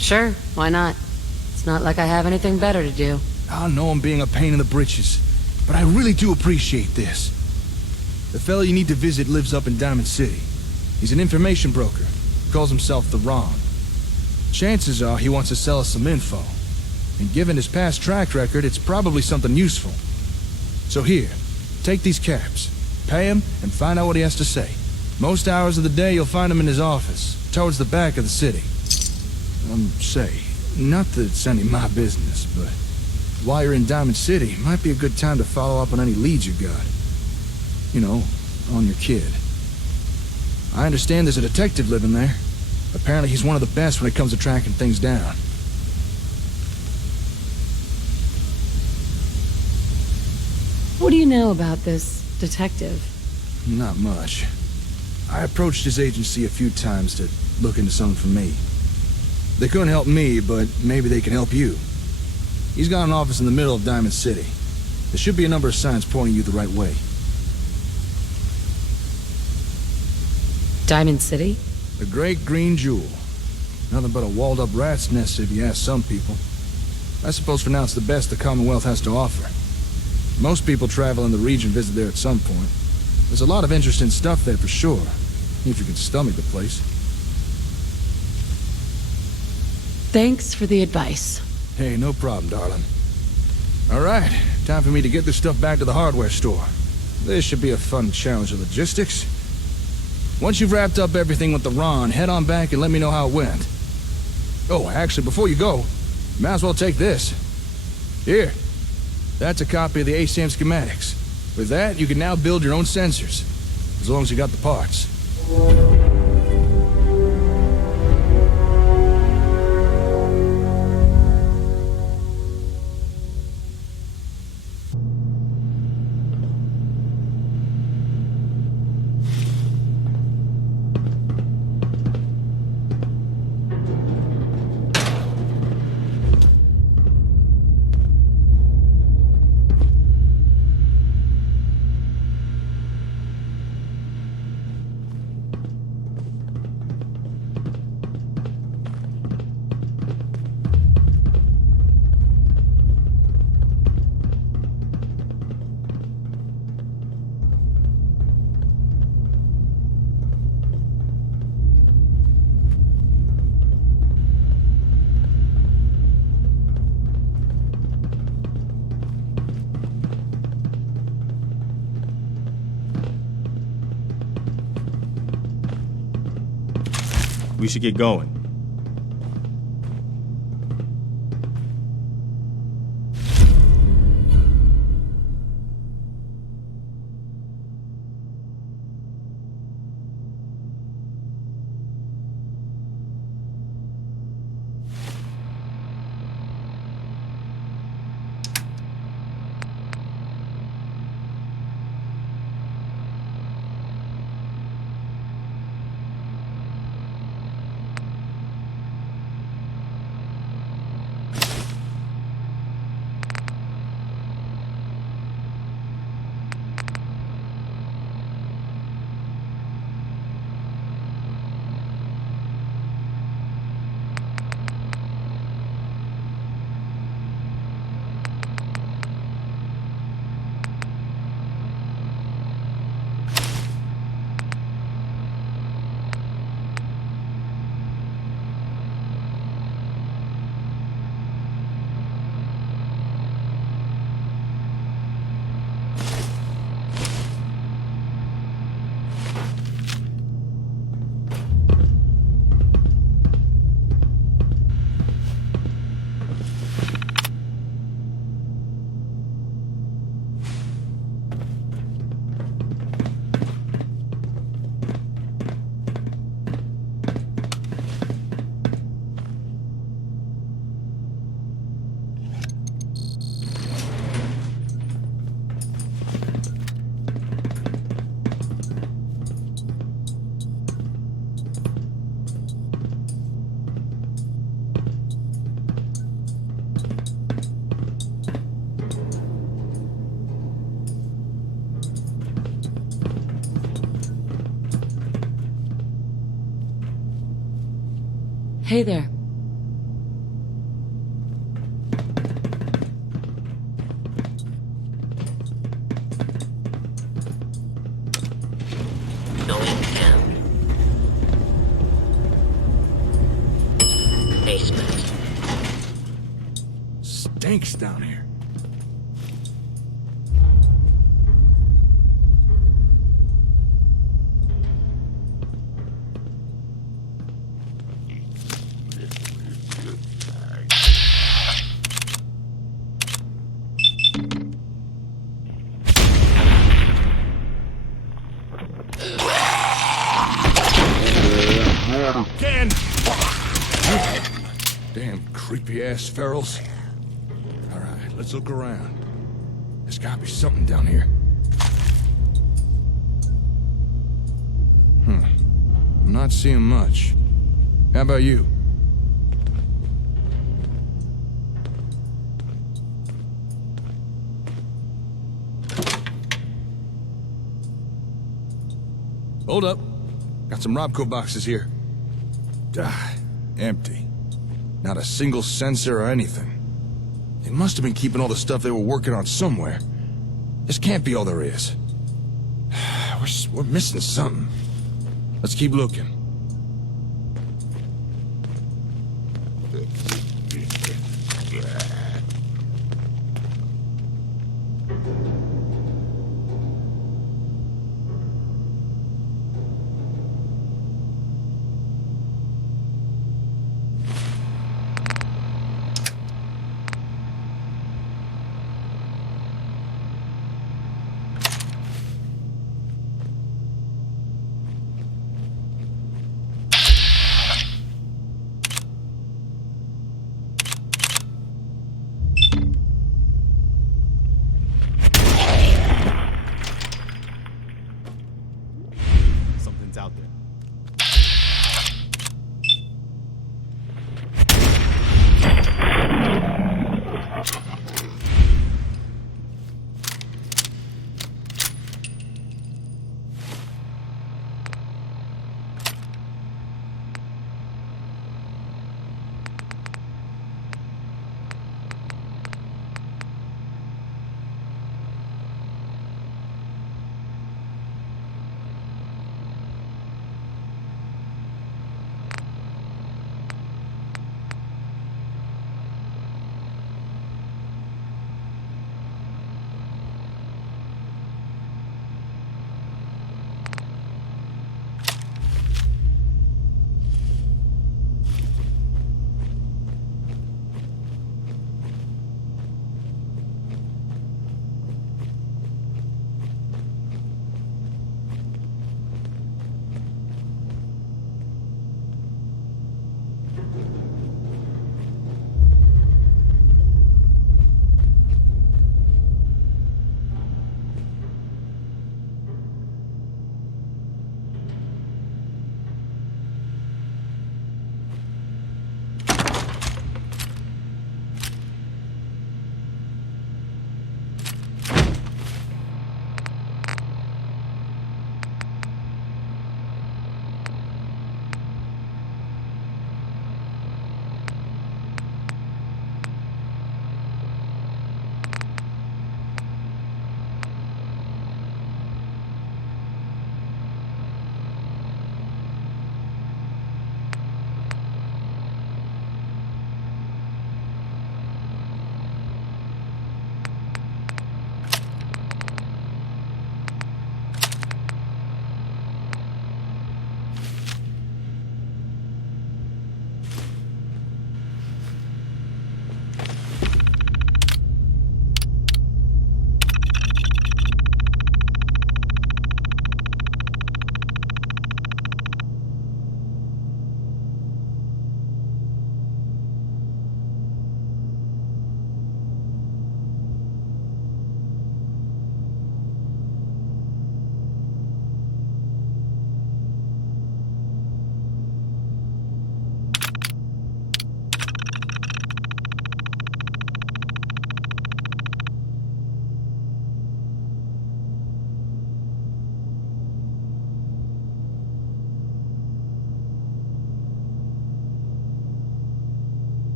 Sure, why not? It's not like I have anything better to do. I know I'm being a pain in the britches, but I really do appreciate this. The fella you need to visit lives up in Diamond City. He's an information broker. Calls himself the Ron. Chances are he wants to sell us some info. And given his past track record, it's probably something useful. So here, take these caps. Pay him and find out what he has to say. Most hours of the day you'll find him in his office, towards the back of the city. Say, not that it's any of my business, but while you're in Diamond City, might be a good time to follow up on any leads you got. You know, on your kid. I understand there's a detective living there. Apparently he's one of the best when it comes to tracking things down. What do you you know about this detective? Not much. I approached his agency a few times to look into something for me. They couldn't help me, but maybe they can help you. He's got an office in the middle of Diamond City. There should be a number of signs pointing you the right way. Diamond City? The Great Green Jewel. Nothing but a walled-up rat's nest if you ask some people. I suppose for now it's the best the Commonwealth has to offer. Most people travel in the region visit there at some point. There's a lot of interesting stuff there for sure, if you can stomach the place. Thanks for the advice. Hey, no problem, darling. All right, time for me to get this stuff back to the hardware store. This should be a fun challenge of logistics. Once you've wrapped up everything with the Ron, head on back and let me know how it went. Oh, actually, before you go, you might as well take this. Here. That's a copy of the ASAM schematics. With that, you can now build your own sensors, as long as you got the parts. We should get going. Hey there. Going down. Basement. Stinks down here. Ken! Damn creepy-ass ferals. All right, let's look around. There's gotta be something down here. I'm not seeing much. How about you? Hold up. Got some Robco boxes here. Empty. Not a single sensor or anything. They must have been keeping all the stuff they were working on somewhere. This can't be all there is. We're missing something. Let's keep looking.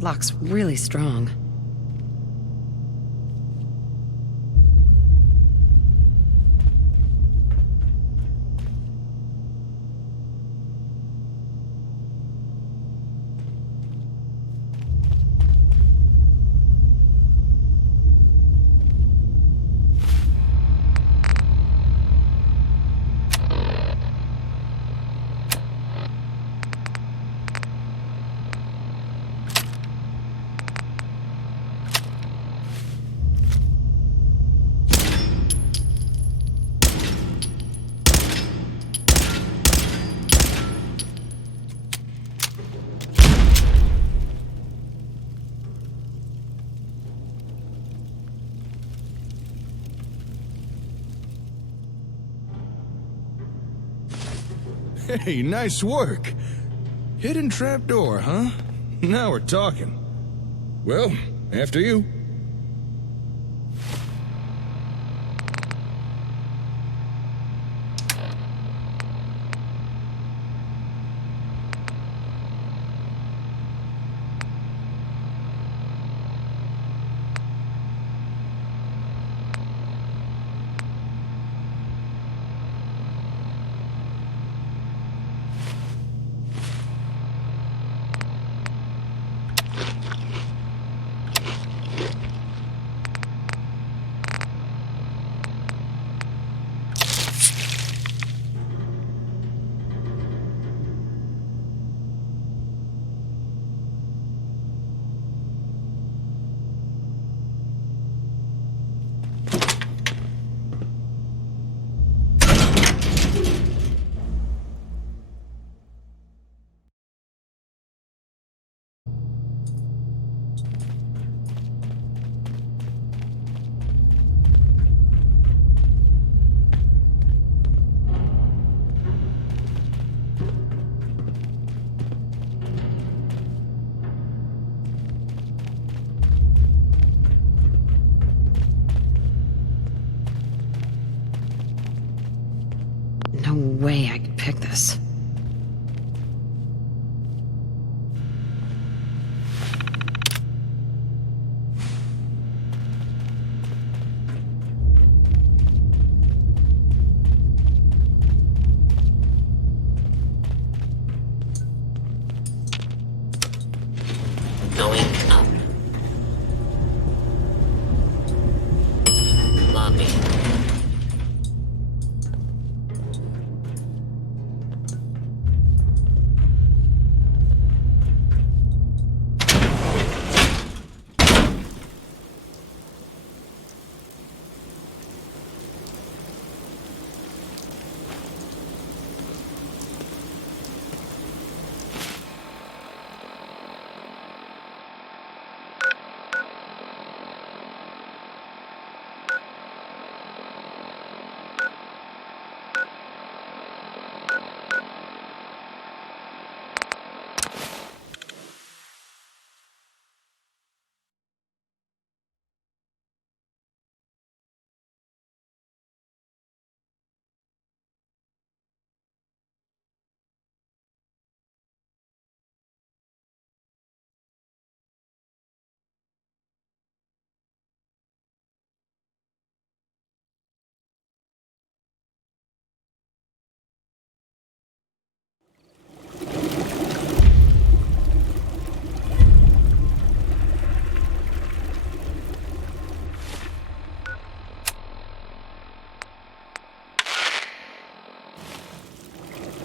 Lock's really strong. Hey, nice work. Hidden trapdoor, huh? Now we're talking. Well, after you. No way I could pick this. Going up. Lobby.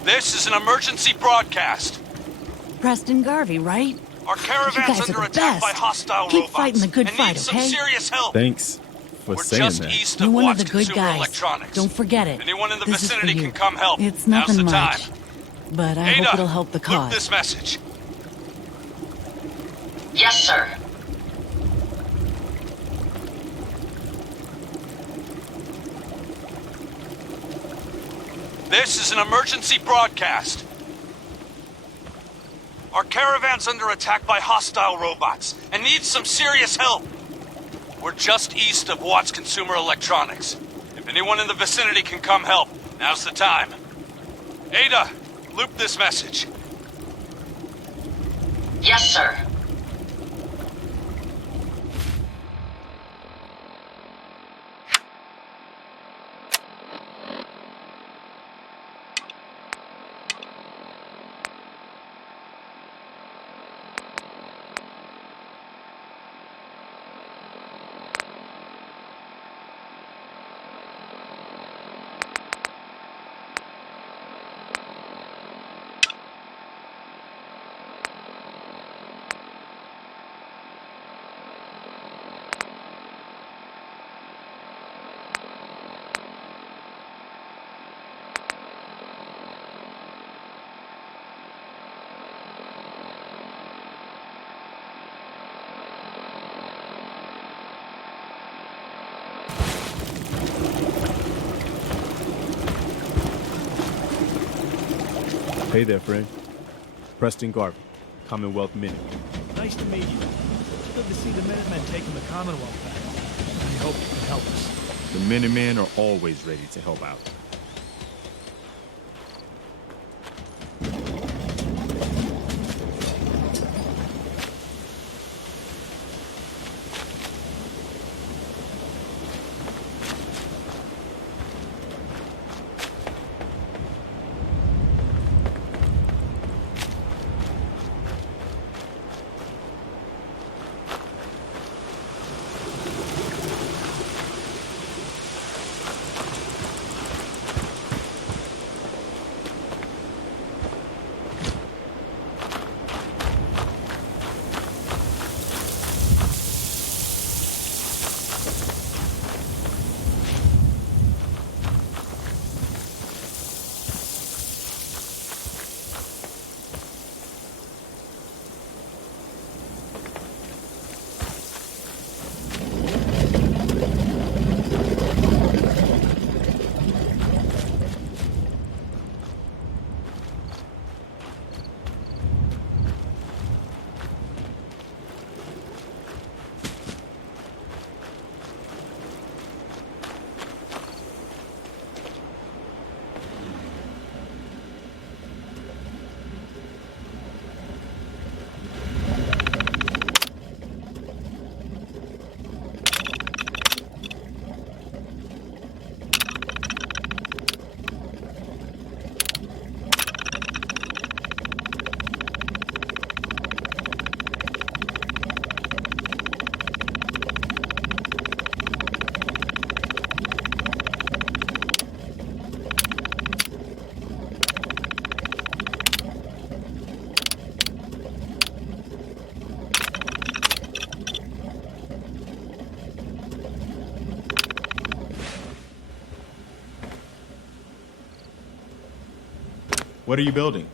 This is an emergency broadcast. Preston Garvey, right? Our You caravan's guys are under the attack by best. hostile Keep robots. fighting the good and fight, need some okay? serious help. Thanks for We're saying just that. east You're of one of Watts the good Consumer guys. Electronics. Don't forget it. Anyone in the This is for vicinity you. can come help. It's Now's nothing the much, time. but I Ada, hope it'll help the loop cause. this message. Yes, sir. This is an emergency broadcast. Our caravan's under attack by hostile robots and needs some serious help. We're just east of Watts Consumer Electronics. If anyone in the vicinity can come help, now's the time. Ada, loop this message. Yes, sir. Hey there, friend. Preston Garvey, Commonwealth Minute. Nice to meet you. It's good to see the Minutemen taking the Commonwealth back. I hope you can help us. The Minutemen are always ready to help out. What are you building?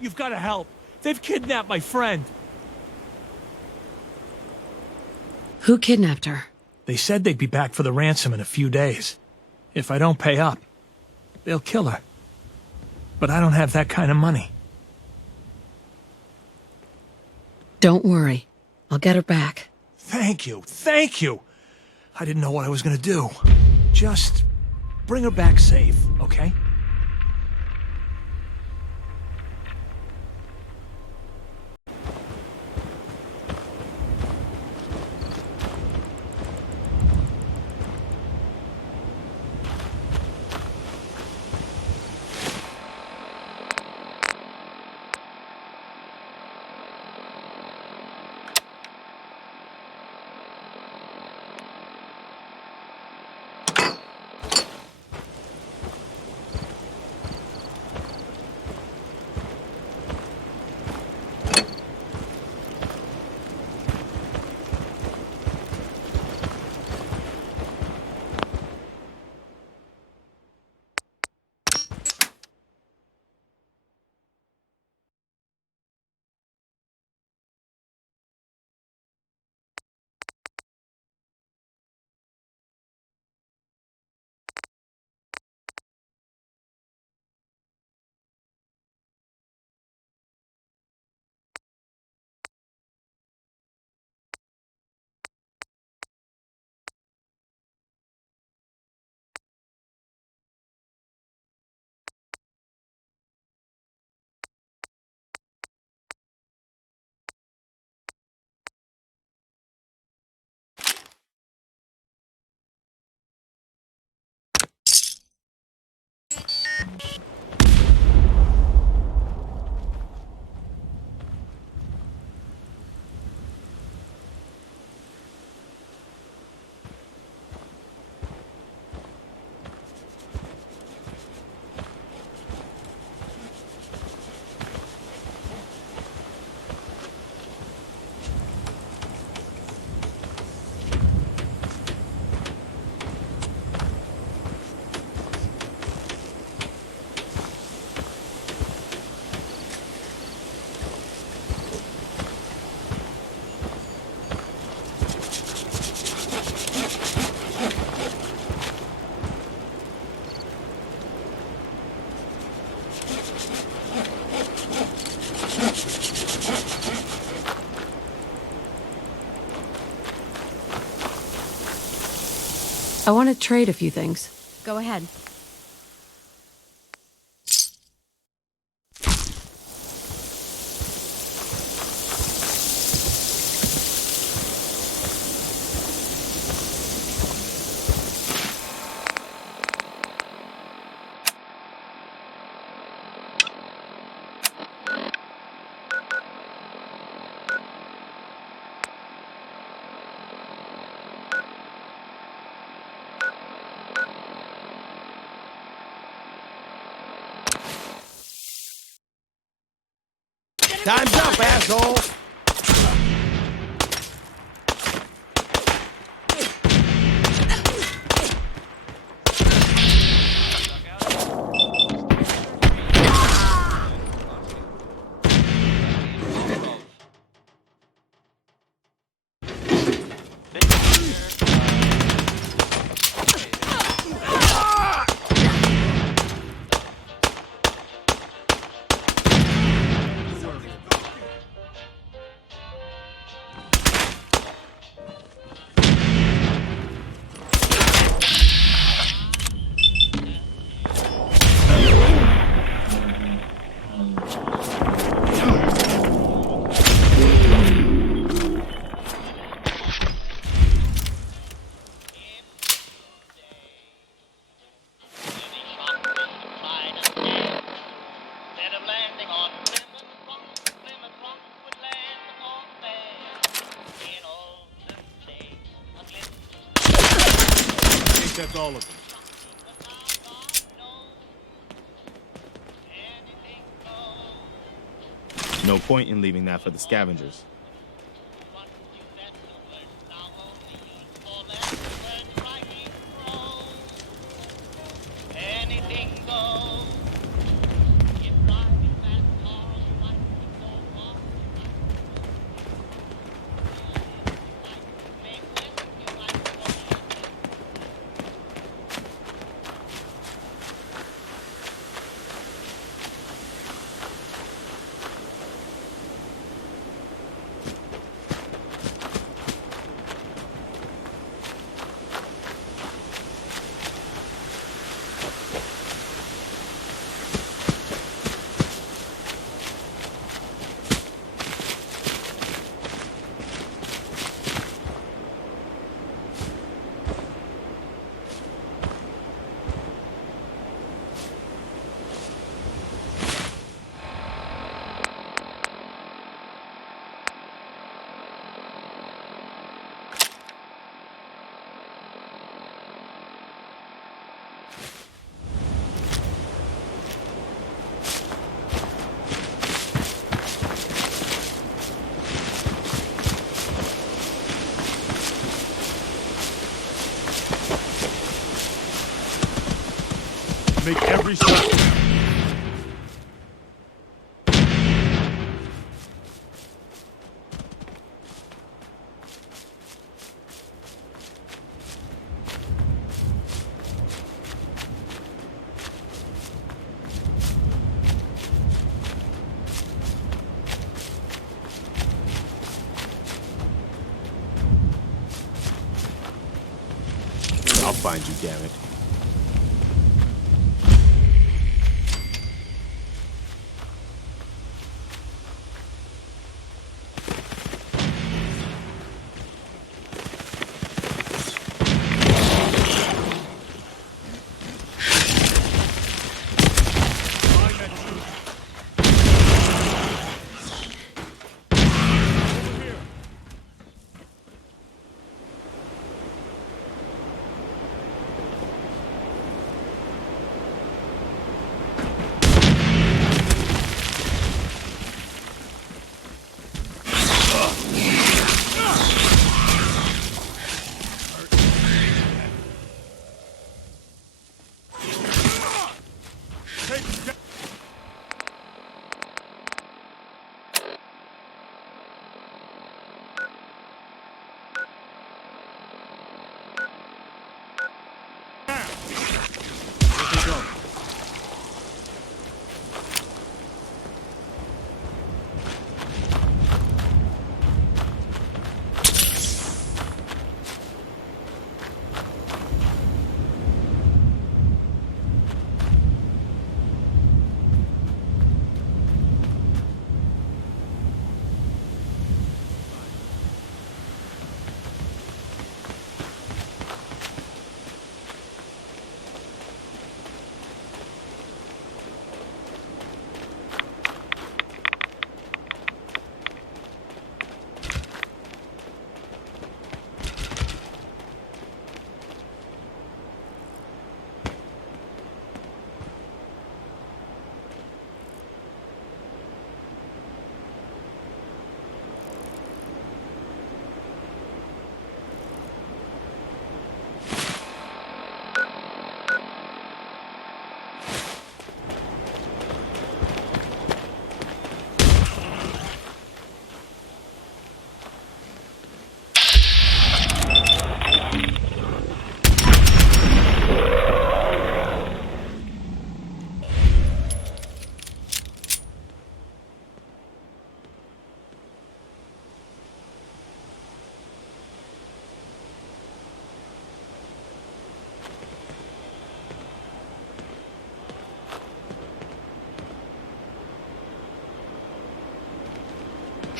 You've got to help. They've kidnapped my friend. Who kidnapped her? They said they'd be back for the ransom in a few days. If I don't pay up, they'll kill her. But I don't have that kind of money. Don't worry. I'll get her back. Thank you. Thank you. I didn't know what I was gonna do. Just bring her back safe, okay? I want to trade a few things. Go ahead. Time's up, asshole! That's all of them. No point in leaving that for the scavengers. Make every shot. I'll find you, damn it.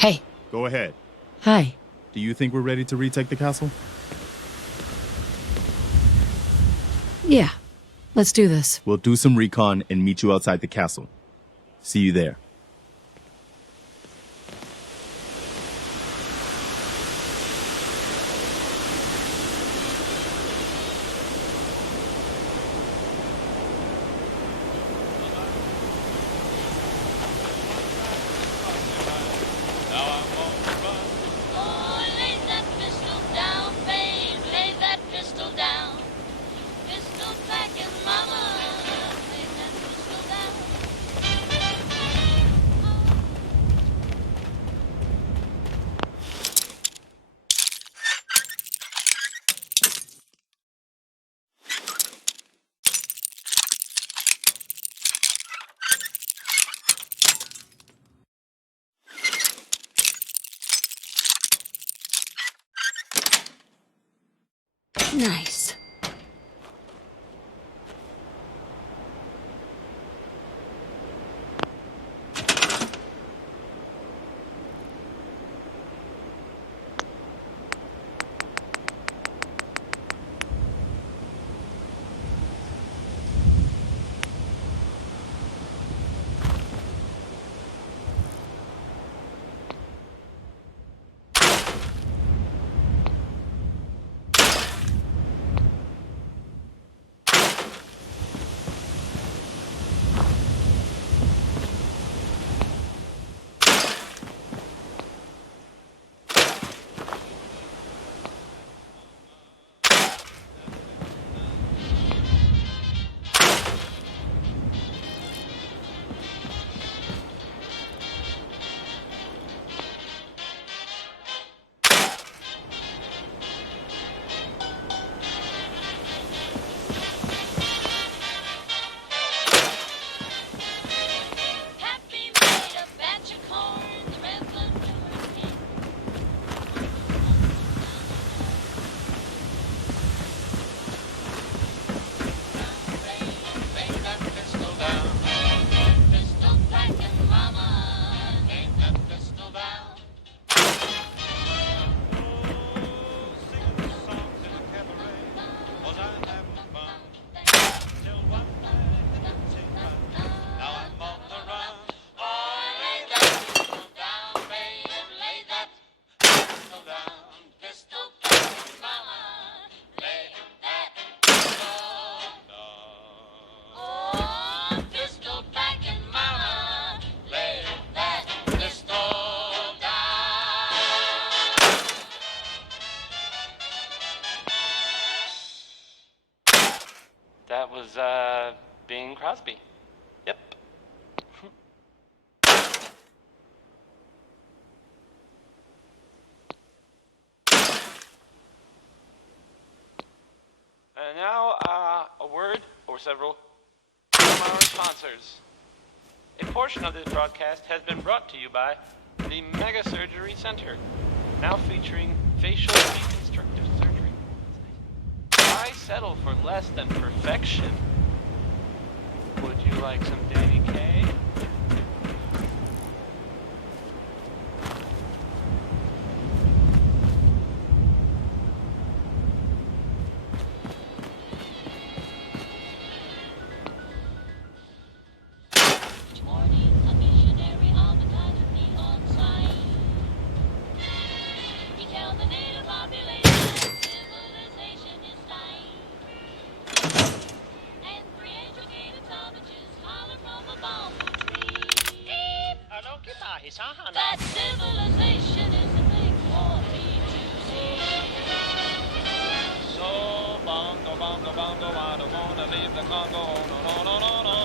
Hey. Go ahead. Hi. Do you think we're ready to retake the castle? Yeah. Let's do this. We'll do some recon and meet you outside the castle. See you there. Nice. That was, Bing Crosby. Yep. And now, a word, or several, from our sponsors. A portion of this broadcast has been brought to you by the Mega Surgery Center, now featuring facial reconstructive surgery. Why settle for less than perfection? Would you like some Danny Kaye? That civilization is a thing for me to see. So bongo, bongo, bongo, I don't wanna leave the Congo. No, no, no, no, no.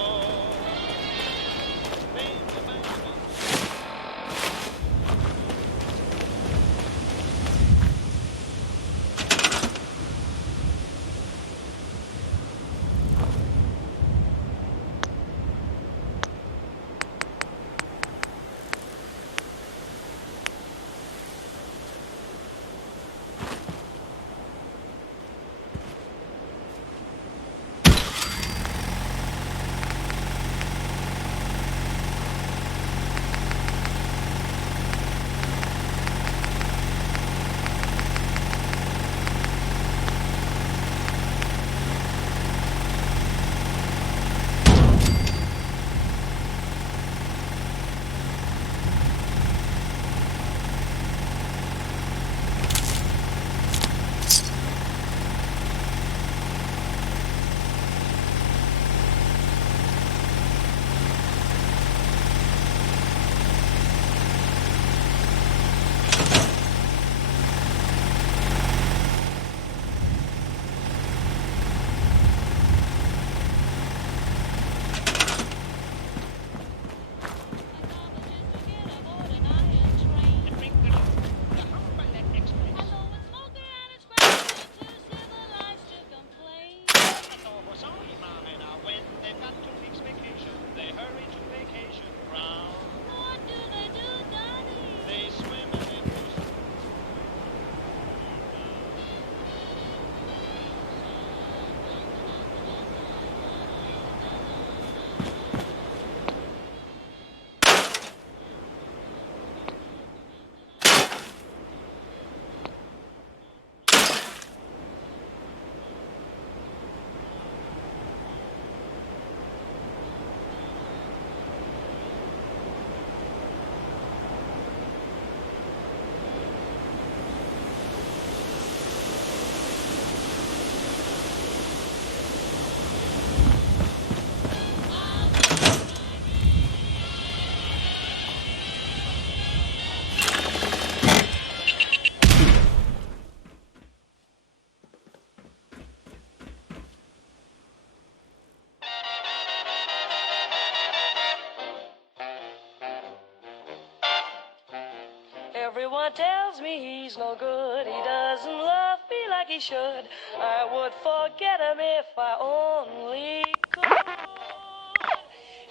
Everyone tells me he's no good. He doesn't love me like he should. I would forget him if I only could.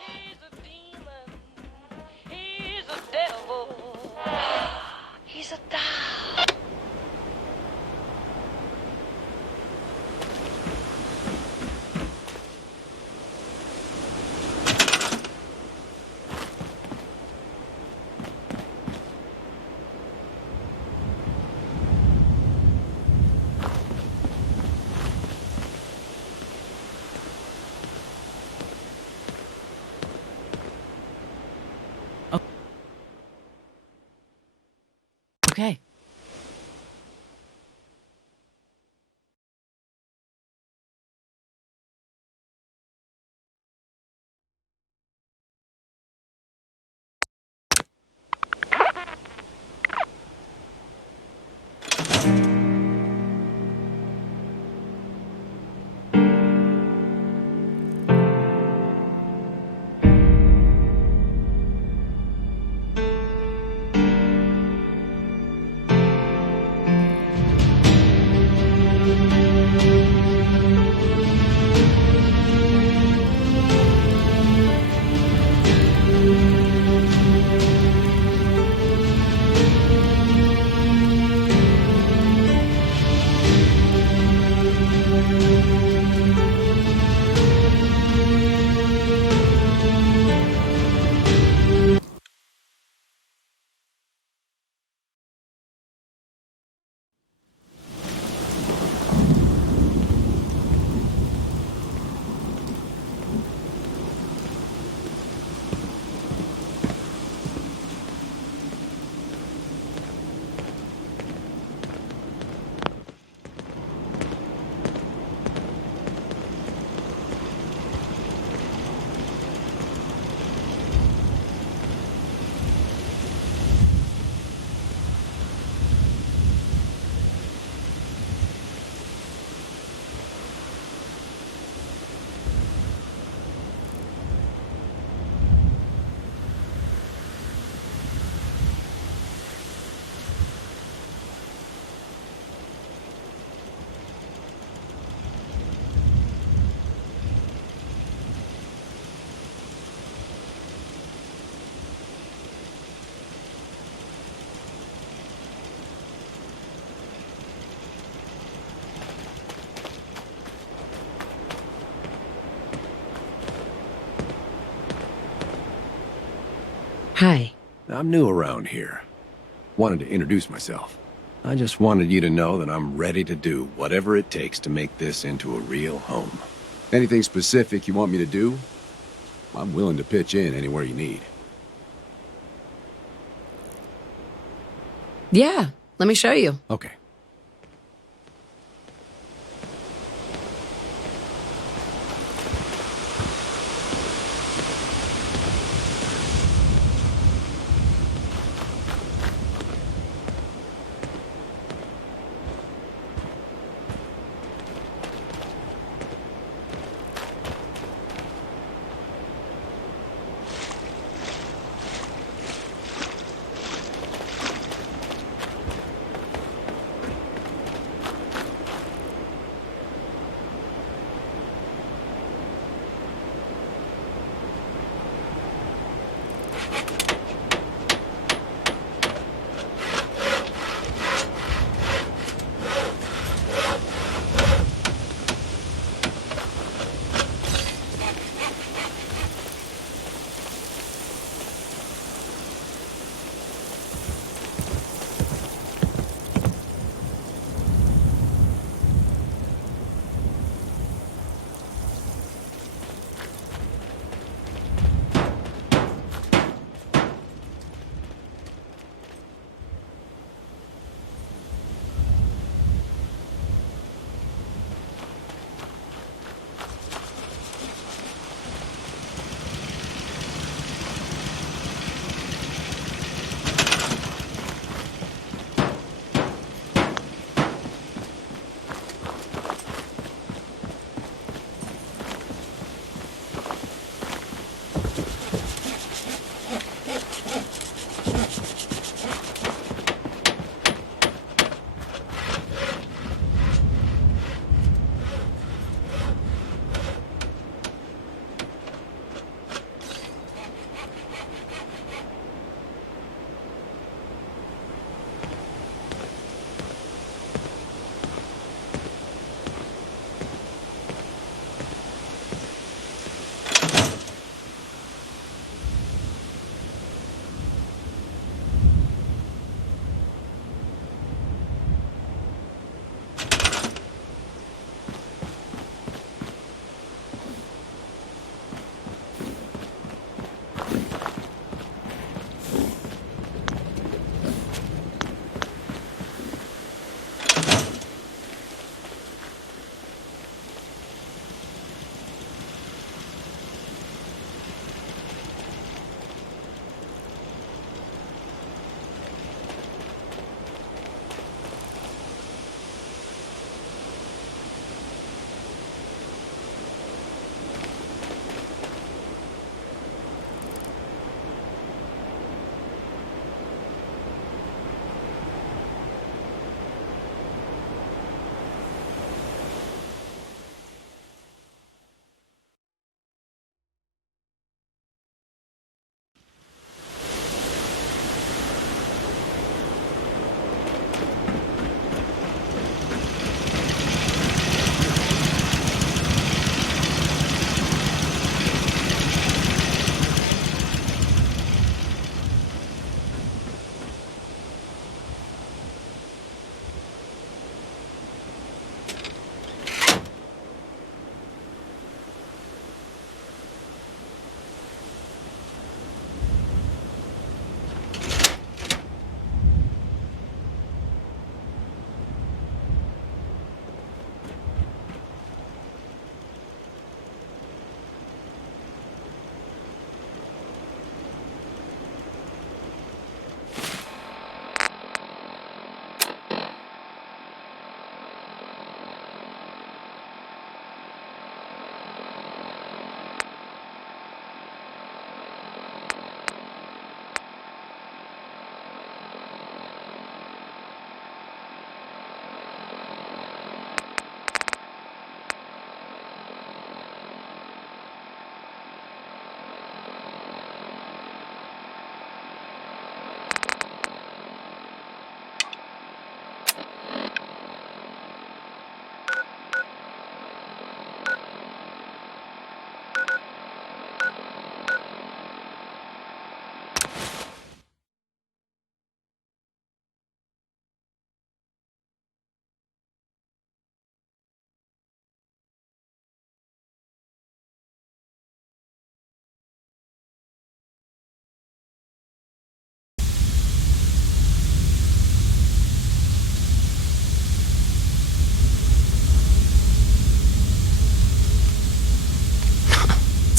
He's a demon. He's a devil. He's a dog. Okay. Hi. I'm new around here. Wanted to introduce myself. I just wanted you to know that I'm ready to do whatever it takes to make this into a real home. Anything specific you want me to do? I'm willing to pitch in anywhere you need. Yeah, let me show you. Okay.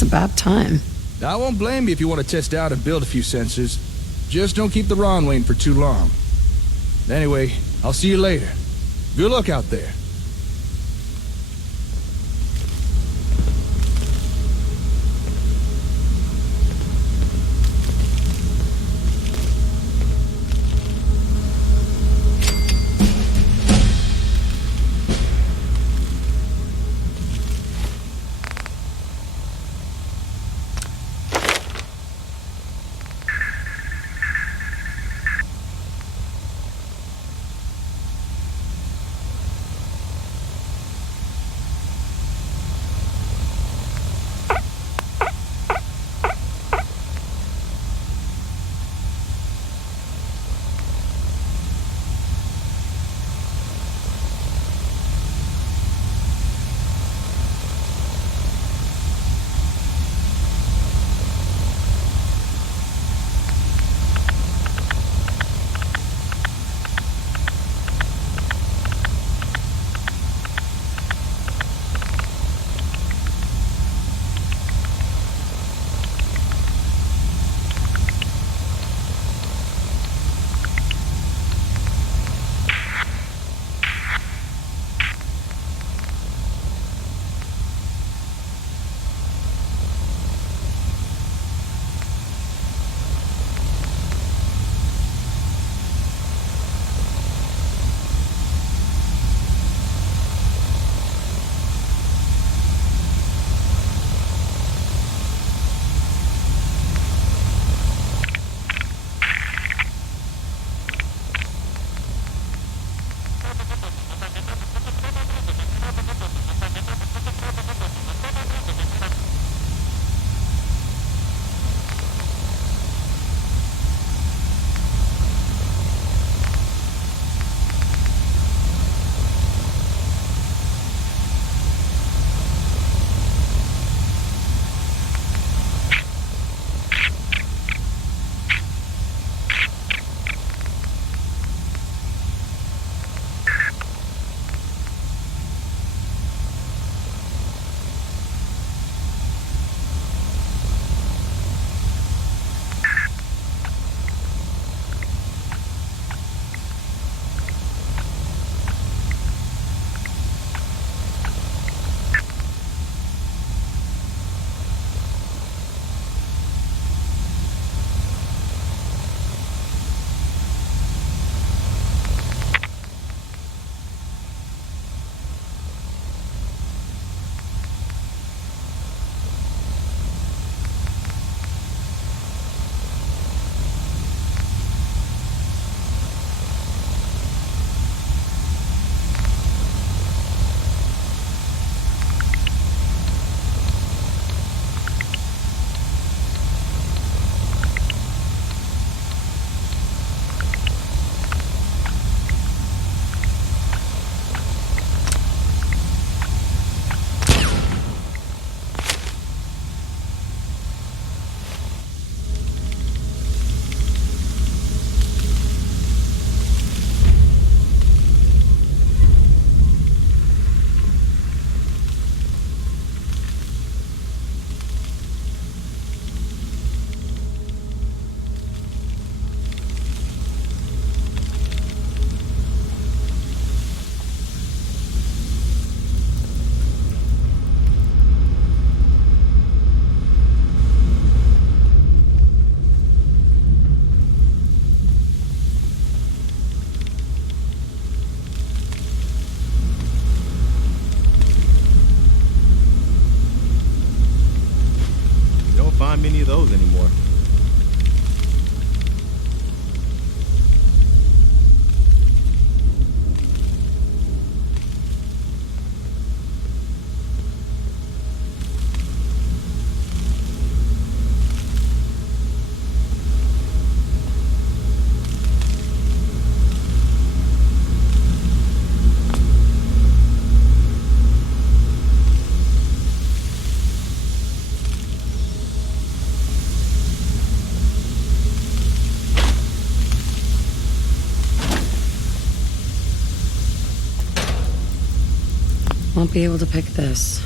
about time. I won't blame you if you want to test out and build a few sensors. Just don't keep the Ron waiting for too long. Anyway, I'll see you later. Good luck out there. find many of those anymore. Won't be able to pick this.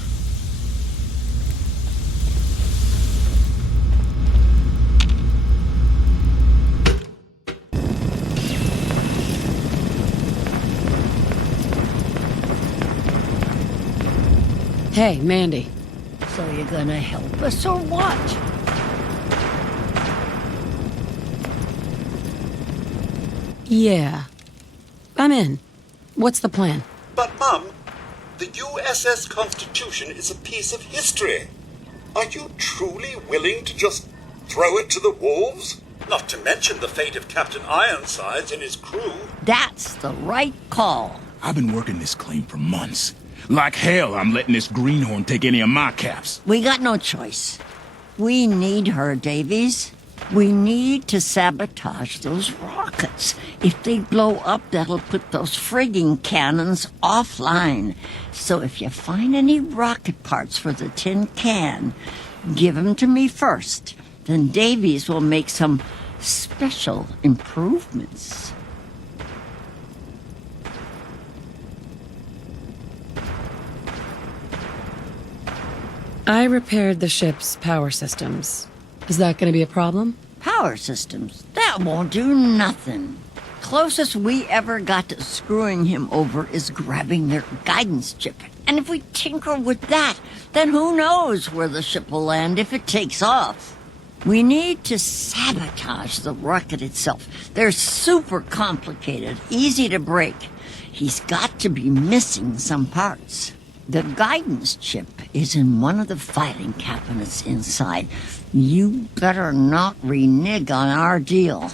Hey, Mandy. So you're gonna help us or what? Yeah. I'm in. What's the plan? But, Mum, the USS Constitution is a piece of history. Are you truly willing to just throw it to the wolves? Not to mention the fate of Captain Ironsides and his crew. That's the right call. I've been working this claim for months. Like hell, I'm letting this greenhorn take any of my caps. We got no choice. We need her, Davies. We need to sabotage those rockets. If they blow up, that'll put those frigging cannons offline. So if you find any rocket parts for the tin can, give them to me first. Then Davies will make some special improvements. I repaired the ship's power systems. Is that going to be a problem? Power systems? That won't do nothing. Closest we ever got to screwing him over is grabbing their guidance chip. And if we tinker with that, then who knows where the ship will land if it takes off. We need to sabotage the rocket itself. They're super complicated, easy to break. He's got to be missing some parts. The guidance chip is in one of the filing cabinets inside. You better not renege on our deal.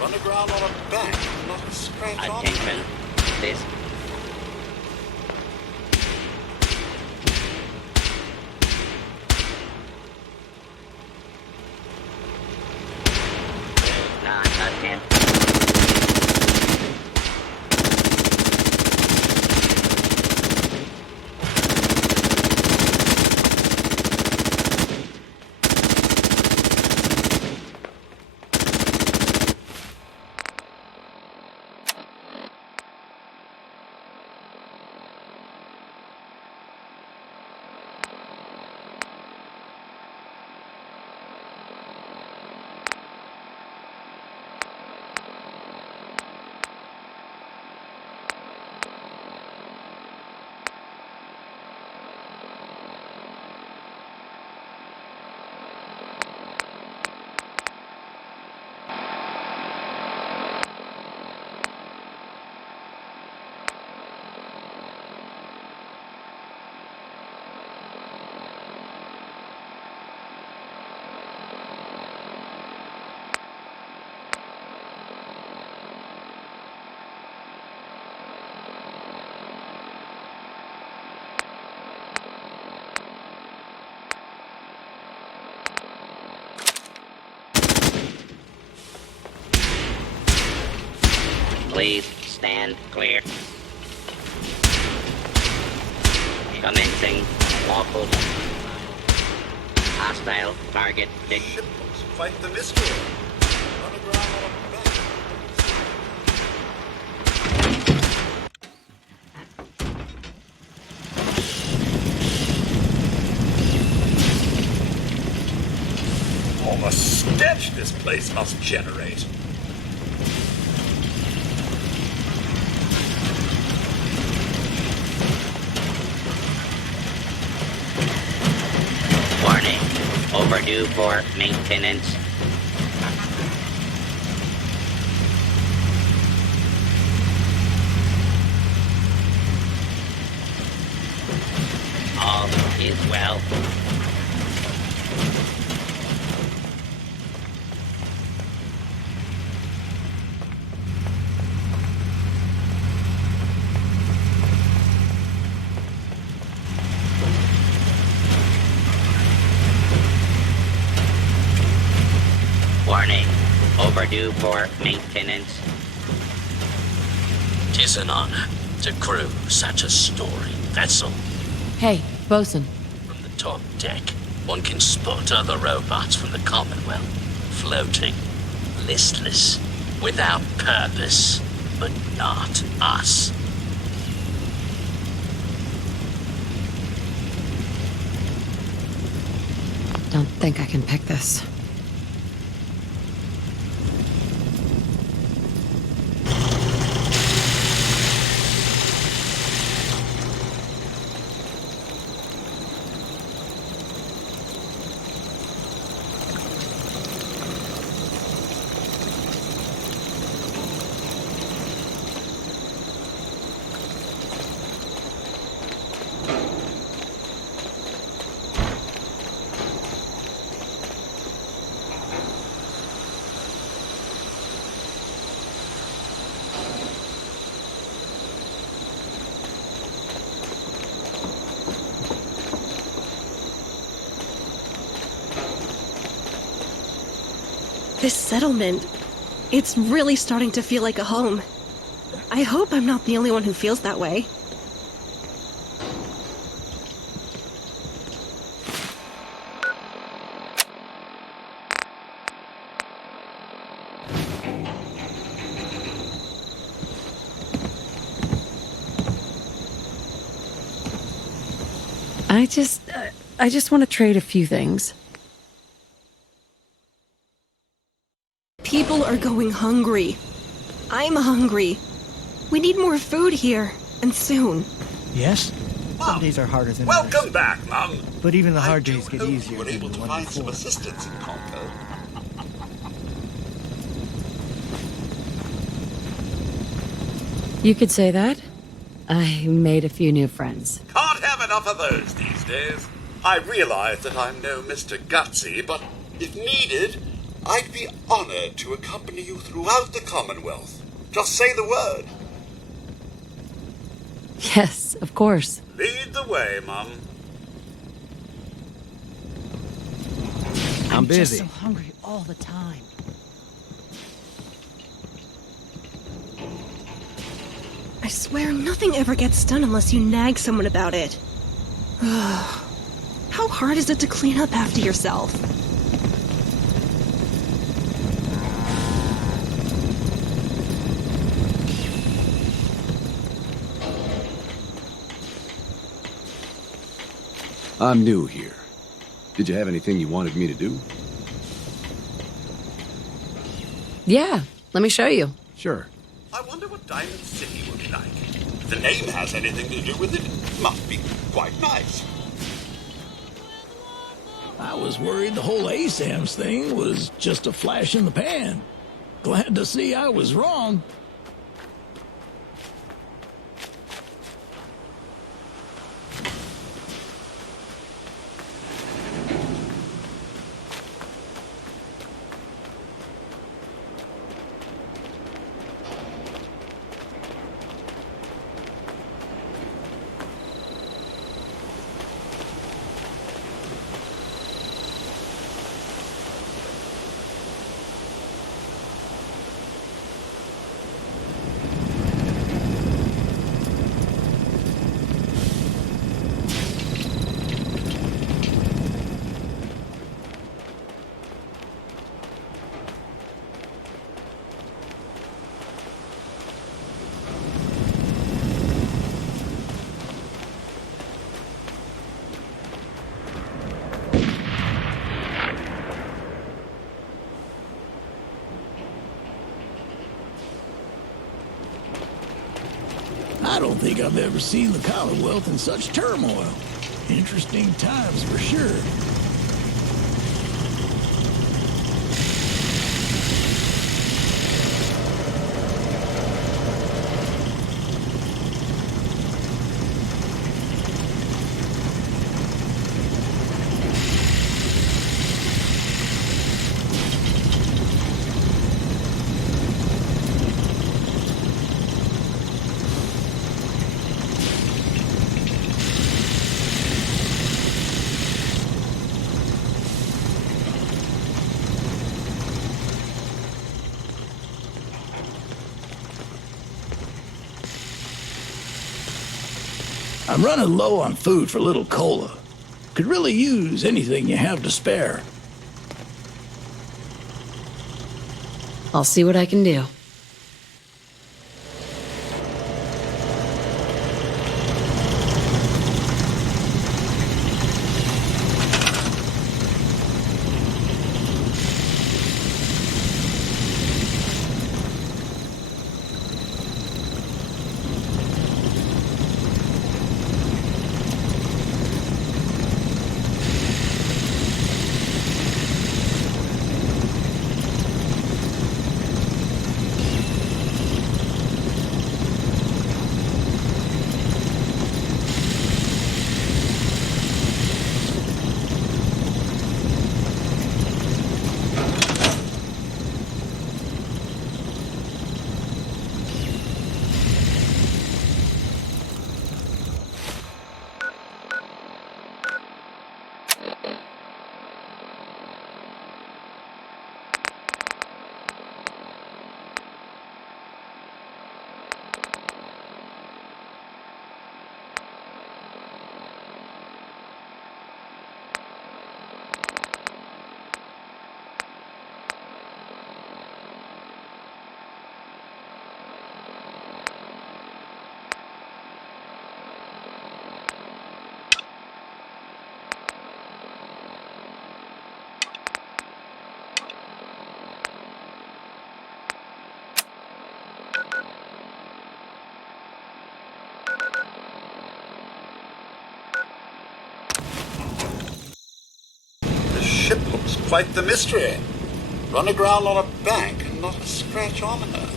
Run aground on a back, not a scratch on it. Attention, this. Not attention. Please stand clear. Commencing lawful. Hostile target. Ships fight the mystery. Run aground on a back. Oh, the stench this place must generate. Overdue for maintenance. All is well. Warning. Overdue for maintenance. 'Tis an honor to crew such a storied vessel. Hey, bosun. From the top deck, one can spot other robots from the Commonwealth, floating, listless, without purpose, but not us. Don't think I can pick this. This settlement, it's really starting to feel like a home. I hope I'm not the only one who feels that way. I just want to trade a few things. People are going hungry. I'm hungry. We need more food here, and soon. Yes? Some days are harder than Welcome others. back, Mum. But even the hard I days do get hope easier you were than able the to one find some before. assistance in Conco. You could say that. I made a few new friends. Can't have enough of those these days. I realize that I'm no Mr. Gutsy, but if needed, I'd be honored to accompany you throughout the Commonwealth. Just say the word. Yes, of course. Lead the way, Mum. I'm busy. Just so hungry all the time. I swear nothing ever gets done unless you nag someone about it. How hard is it to clean up after yourself? I'm new here. Did you have anything you wanted me to do? Yeah, let me show you. Sure. I wonder what Diamond City will be like. If the name has anything to do with it, it must be quite nice. I was worried the whole ASAMS thing was just a flash in the pan. Glad to see I was wrong. I don't think I've ever seen the Commonwealth in such turmoil. Interesting times for sure. I'm running low on food for little Cola. Could really use anything you have to spare. I'll see what I can do. Ship looks quite the mystery. Run aground on a bank and not a scratch on her.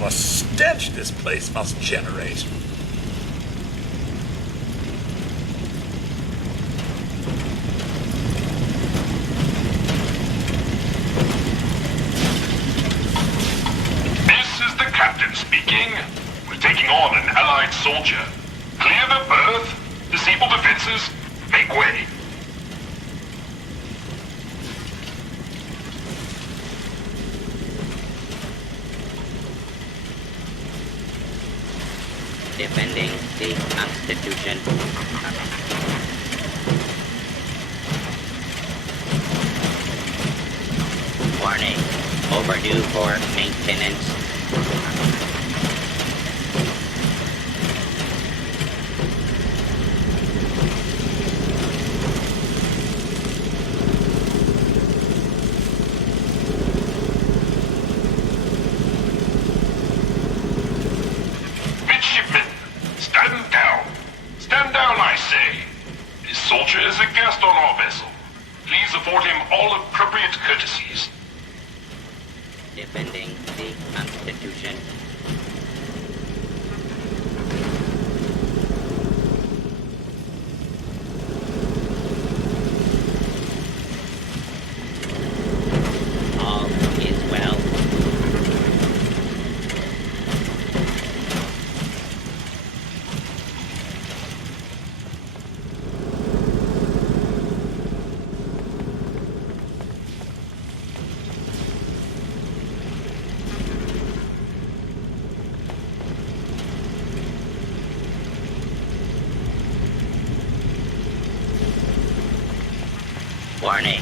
of a stench this place must generate. This is the captain speaking. We're taking on an allied soldier. Clear the berth, disable defenses, make way. Defending the Constitution. Warning. Overdue for maintenance. Midshipmen, stand down. Stand down, I say. This soldier is a guest on our vessel. Please afford him all appropriate courtesies. Defending the Constitution. All is well. Warning.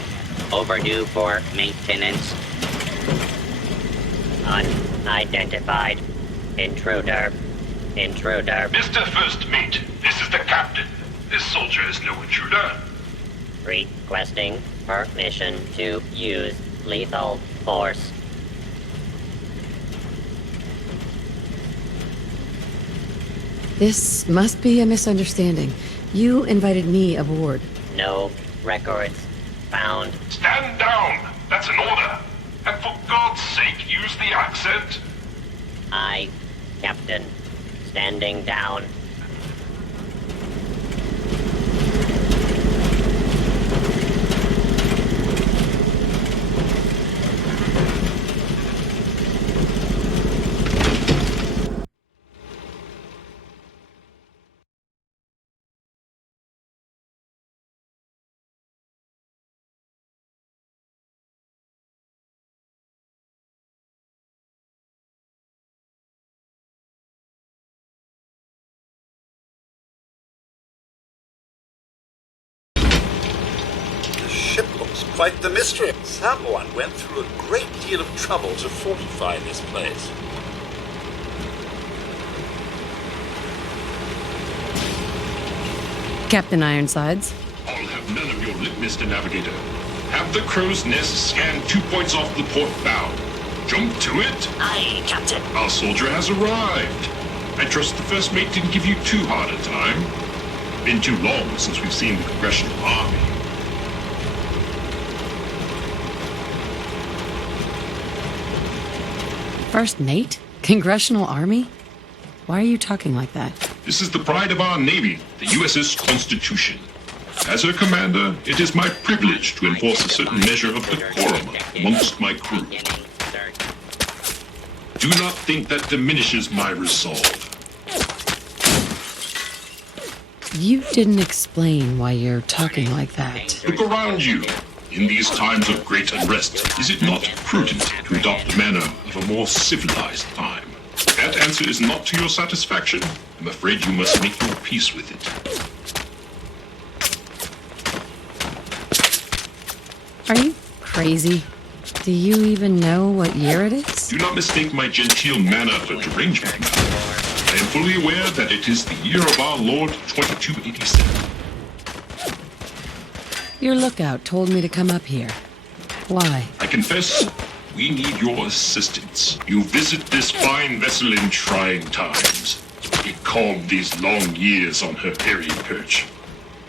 Overdue for maintenance. Unidentified. Intruder. Intruder. Mr. First Mate, this is the captain. This soldier is no intruder. Requesting permission to use lethal force. This must be a misunderstanding. You invited me aboard. No records found. Stand down! That's an order. And for God's sake, use the accent. I, Captain, standing down. The ship looks quite the mystery. Someone went through a great deal of trouble to fortify this place. Captain Ironsides. I'll have none of your lip, Mr. Navigator. Have the crow's nest scan 2 points off the port bow. Jump to it. Aye, Captain. Our soldier has arrived. I trust the first mate didn't give you too hard a time. Been too long since we've seen the Congressional Army. First mate? Congressional Army? Why are you talking like that? This is the pride of our Navy, the USS Constitution. As her commander, it is my privilege to enforce a certain measure of decorum amongst my crew. Do not think that diminishes my resolve. You didn't explain why you're talking like that. Look around you. In these times of great unrest, is it not prudent to adopt the manner of a more civilized time? If that answer is not to your satisfaction, I'm afraid you must make your peace with it. Are you crazy? Do you even know what year it is? Do not mistake my genteel manner for derangement. I am fully aware that it is the year of our Lord 2287. Your lookout told me to come up here. Why? I confess, we need your assistance. You visit this fine vessel in trying times. It calmed these long years on her airy perch.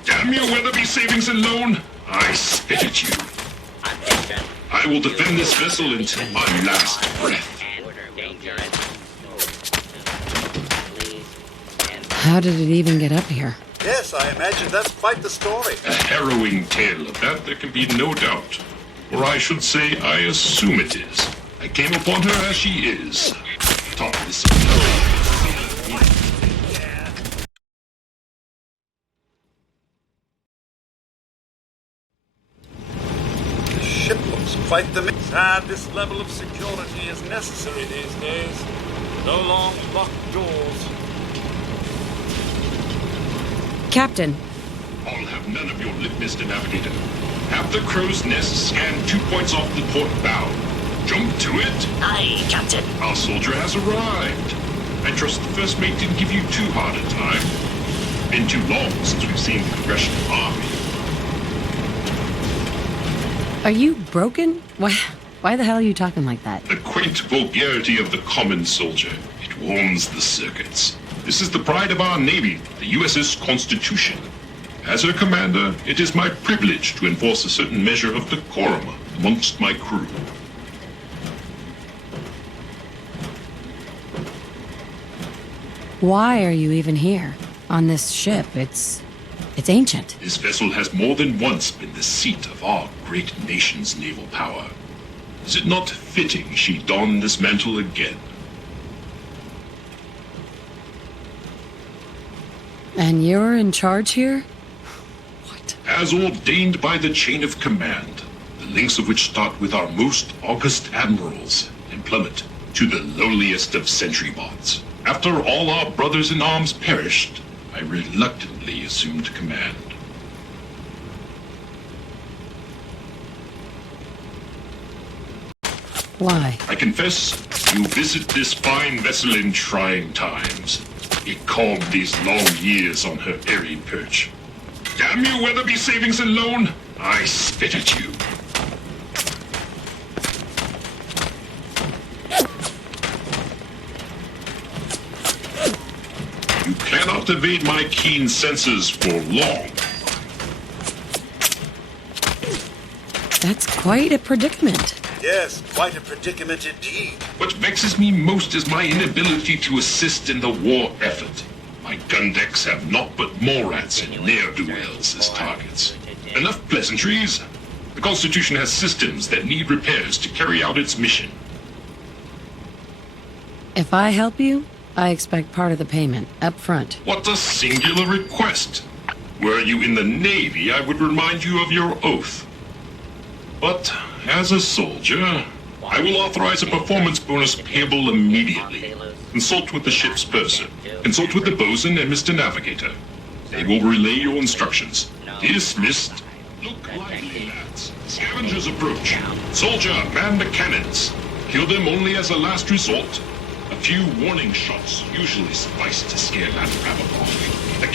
Damn your Weatherby savings and loan! I spit at you. I will defend this vessel until my last breath. How did it even get up here? Yes, I imagine that's quite the story. A harrowing tale of that there can be no doubt. Or I should say, I assume it is. I came upon her as she is. Topless. The ship looks quite the mix. Sad this level of security is necessary these days. No long locked doors. Captain. I'll have none of your lip, Mr. Navigator. Have the crow's nest scan 2 points off the port bow. Jump to it. Aye, Captain. Our soldier has arrived. I trust the first mate didn't give you too hard a time. Been too long since we've seen the Congressional Army. Are you broken? Why the hell are you talking like that? The quaint vulgarity of the common soldier. It warms the circuits. This is the pride of our Navy, the USS Constitution. As her commander, it is my privilege to enforce a certain measure of decorum amongst my crew. Why are you even here? On this ship, it's ancient. This vessel has more than once been the seat of our great nation's naval power. Is it not fitting she don this mantle again? And you're in charge here? As ordained by the chain of command, the links of which start with our most august admirals and plummet to the lowliest of sentry bots. After all our brothers in arms perished, I reluctantly assumed command. Why? I confess, you visit this fine vessel in trying times. It calmed these long years on her airy perch. Damn you, Weatherby Savings and Loan! I spit at you. You cannot evade my keen senses for long. That's quite a predicament. Yes, quite a predicament indeed. What vexes me most is my inability to assist in the war effort. My gun decks have naught but Morats and ne'er-do-wells as targets. Enough pleasantries. The Constitution has systems that need repairs to carry out its mission. If I help you, I expect part of the payment, up front. What a singular request. Were you in the Navy, I would remind you of your oath. But, as a soldier, I will authorize a performance bonus payable immediately. Consult with the ship's purser. Consult with the bosun and Mr. Navigator. They will relay your instructions. Dismissed. Look lively, lads. Scavengers approach. Soldier, man the cannons. Kill them only as a last resort. A few warning shots usually suffice to scare that rabble off. The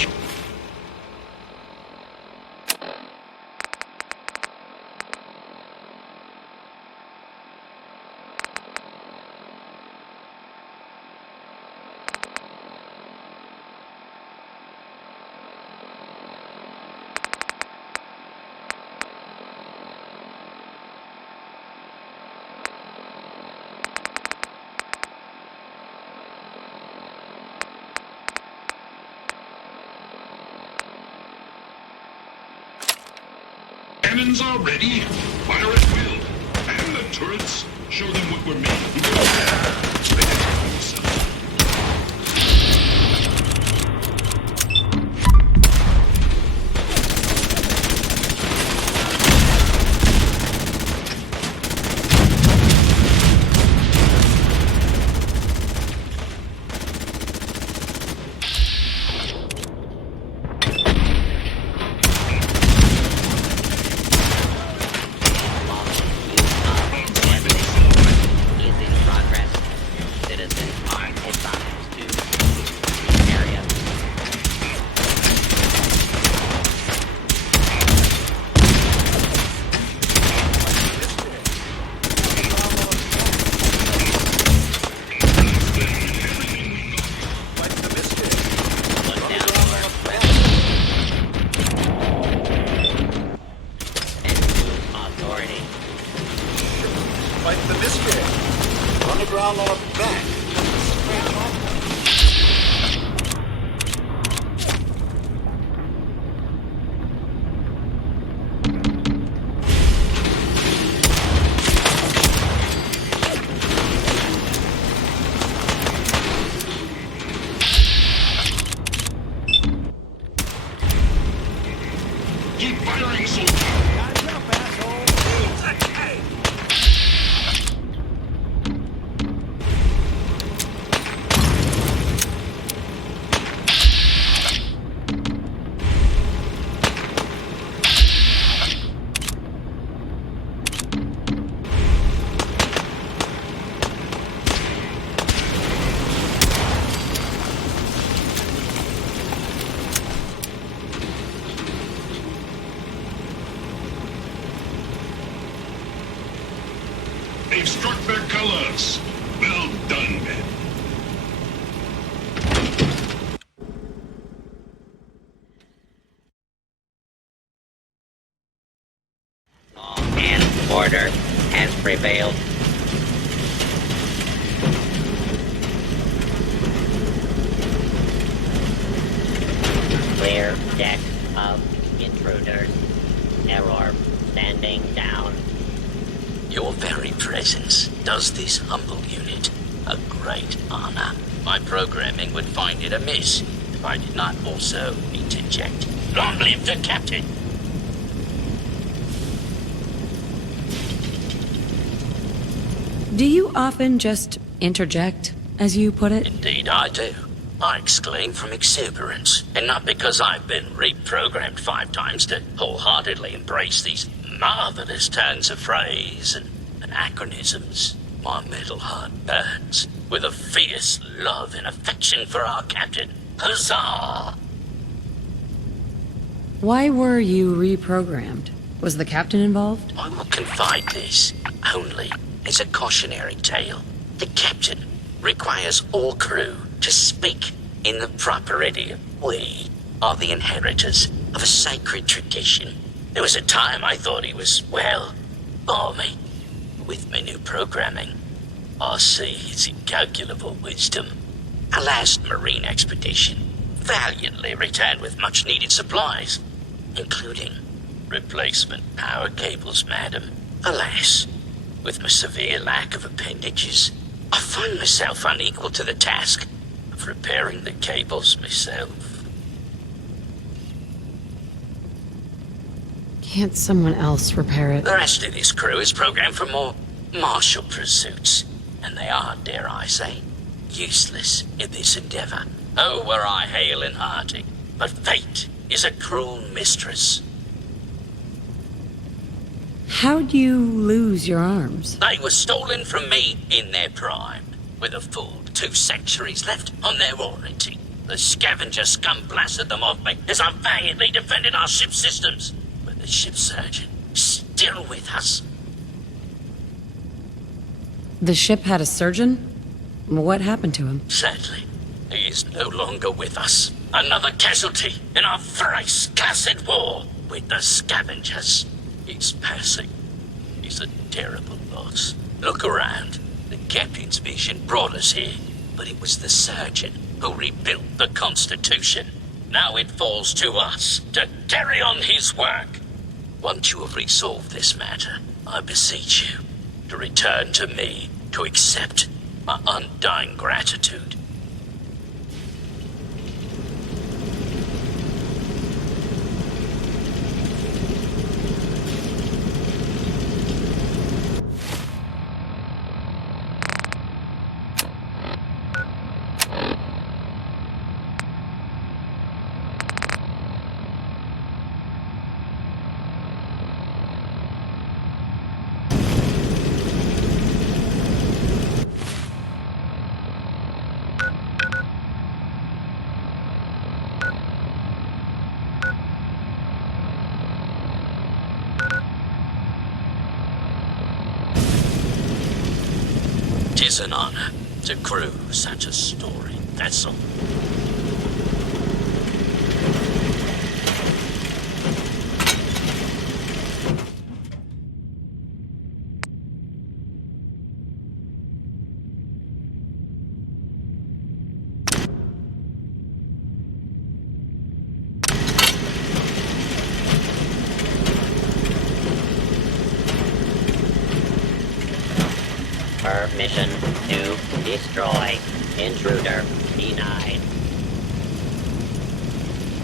cannons are ready. Fire at will. And the turrets. Show them what we're made of. Ready to call yourself. Is in progress. Citizen. I'm Keep firing, soldier! Guys up, asshole! Hey! They've struck their colors. Well done, men. Law and order has prevailed. Clear deck of intruders. Error. Standing down. Your very presence does this humble unit a great honor. My programming would find it amiss if I did not also interject. Long live the captain! Do you often just interject, as you put it? Indeed I do. I exclaim from exuberance, and not because I've been reprogrammed 5 times to wholeheartedly embrace these marvelous turns of phrase and anachronisms. My metal heart burns with a fierce love and affection for our captain. Huzzah! Why were you reprogrammed? Was the captain involved? I will confide this only as a cautionary tale. The captain requires all crew to speak in the proper idiom. We are the inheritors of a sacred tradition. There was a time I thought he was, well, balmy. With my new programming, I see his incalculable wisdom. Our last marine expedition valiantly returned with much-needed supplies, including replacement power cables, madam. Alas, with my severe lack of appendages, I find myself unequal to the task of repairing the cables myself. Can't someone else repair it? The rest of this crew is programmed for more martial pursuits, and they are, dare I say, useless in this endeavor. Oh, were I hale and hearty, but fate is a cruel mistress. How'd you lose your arms? They were stolen from me in their prime, with a full 2 centuries left on their warranty. The scavenger scum blasted them off me as I valiantly defended our ship systems. But the ship surgeon is still with us. The ship had a surgeon? What happened to him? Sadly, he is no longer with us. Another casualty in our thrice cursed war with the scavengers. His passing is a terrible loss. Look around. The captain's vision brought us here, but it was the surgeon who rebuilt the Constitution. Now it falls to us to carry on his work. Once you have resolved this matter, I beseech you to return to me to accept my undying gratitude. Tis an honor to crew such a storied vessel. Permission to destroy. Intruder denied.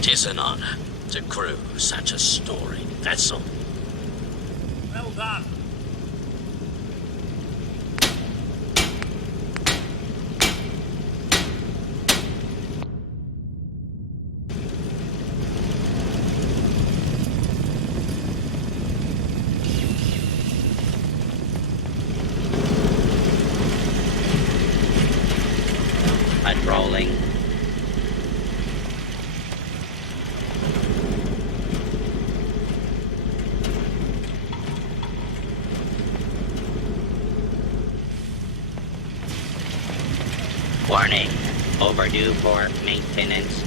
Tis an honor to crew such a story. That's all. Well done. Patrolling. Warning. Overdue for maintenance.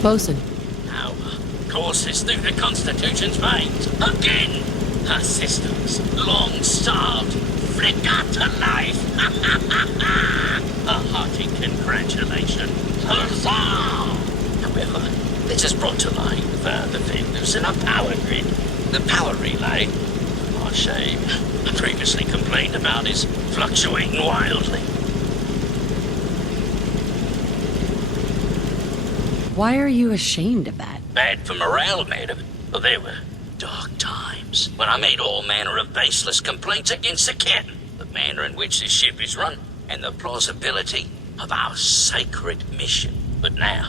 Bosun. Now, courses through the Constitution's veins. Again! Her sisters, long starved, flicker to life. A hearty congratulations. Huzzah! However, this has brought to light further failures in our power grid. The power relay, our shame, previously complained about, is fluctuating wildly. Why are you ashamed of that? Bad for morale, madam. But there were dark times when I made all manner of baseless complaints against the captain, the manner in which this ship is run, and the plausibility of our sacred mission. But now,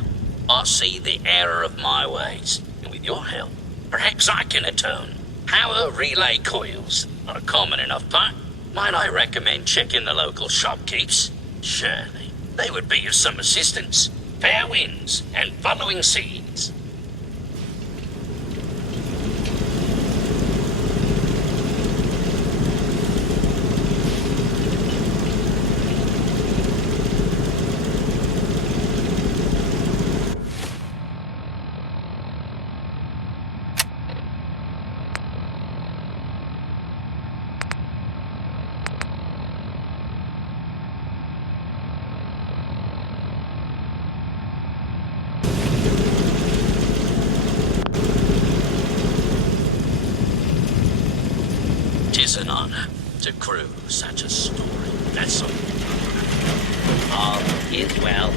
I see the error of my ways, and with your help, perhaps I can atone. Power relay coils are a common enough part. Might I recommend checking the local shopkeepers? Surely, they would be of some assistance. Fair winds and following seas. Tis an honor to crew such a story. That's all. All is well.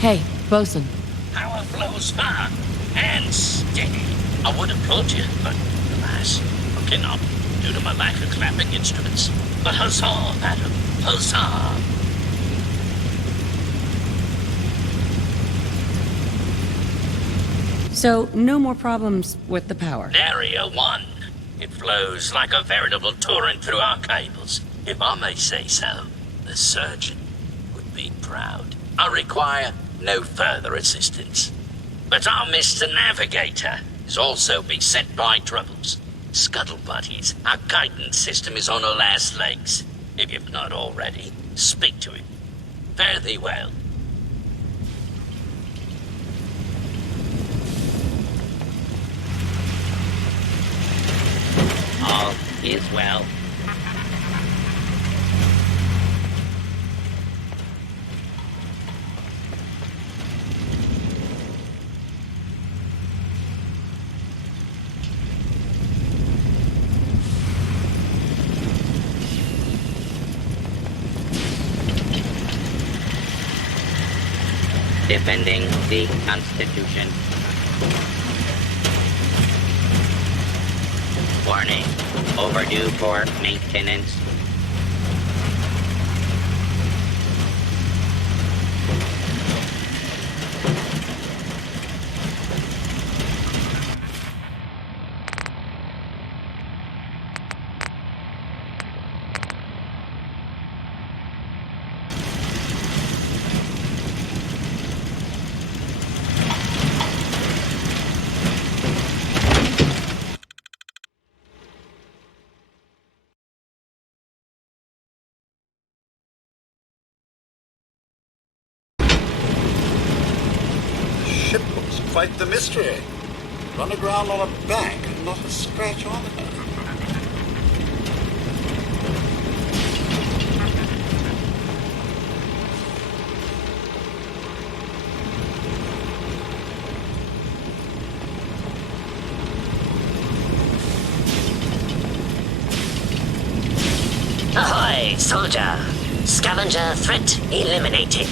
Hey, Bosun. Power flows far and steady. I would applaud you, but alas, I cannot due to my lack of clapping instruments. But huzzah, madam, huzzah! So, no more problems with the power? Area 1. It flows like a veritable torrent through our cables. If I may say so, the surgeon would be proud. I require no further assistance. But our Mr. Navigator is also beset by troubles. Scuttlebutties, our guidance system is on her last legs. If you've not already, speak to him. Fare thee well. All is well. Defending the Constitution. Warning. Overdue for maintenance. quite the mystery. Run aground on a bank and not a scratch on her. Ahoy, soldier! Scavenger threat eliminated.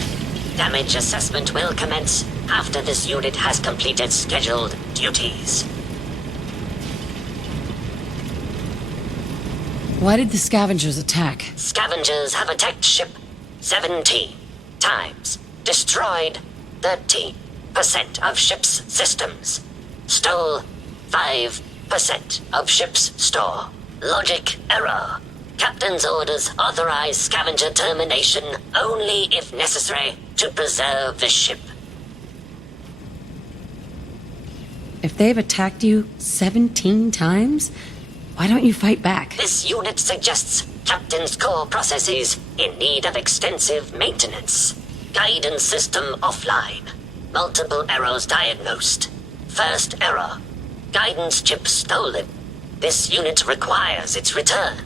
Damage assessment will commence after this unit has completed scheduled duties. Why did the scavengers attack? Scavengers have attacked ship 17 times. Destroyed 13% of ship's systems. Stole 5% of ship's store. Logic error. Captain's orders authorize scavenger termination only if necessary to preserve the ship. If they've attacked you 17 times, why don't you fight back? This unit suggests Captain's core processes in need of extensive maintenance. Guidance system offline. Multiple errors diagnosed. First error. Guidance chip stolen. This unit requires its return.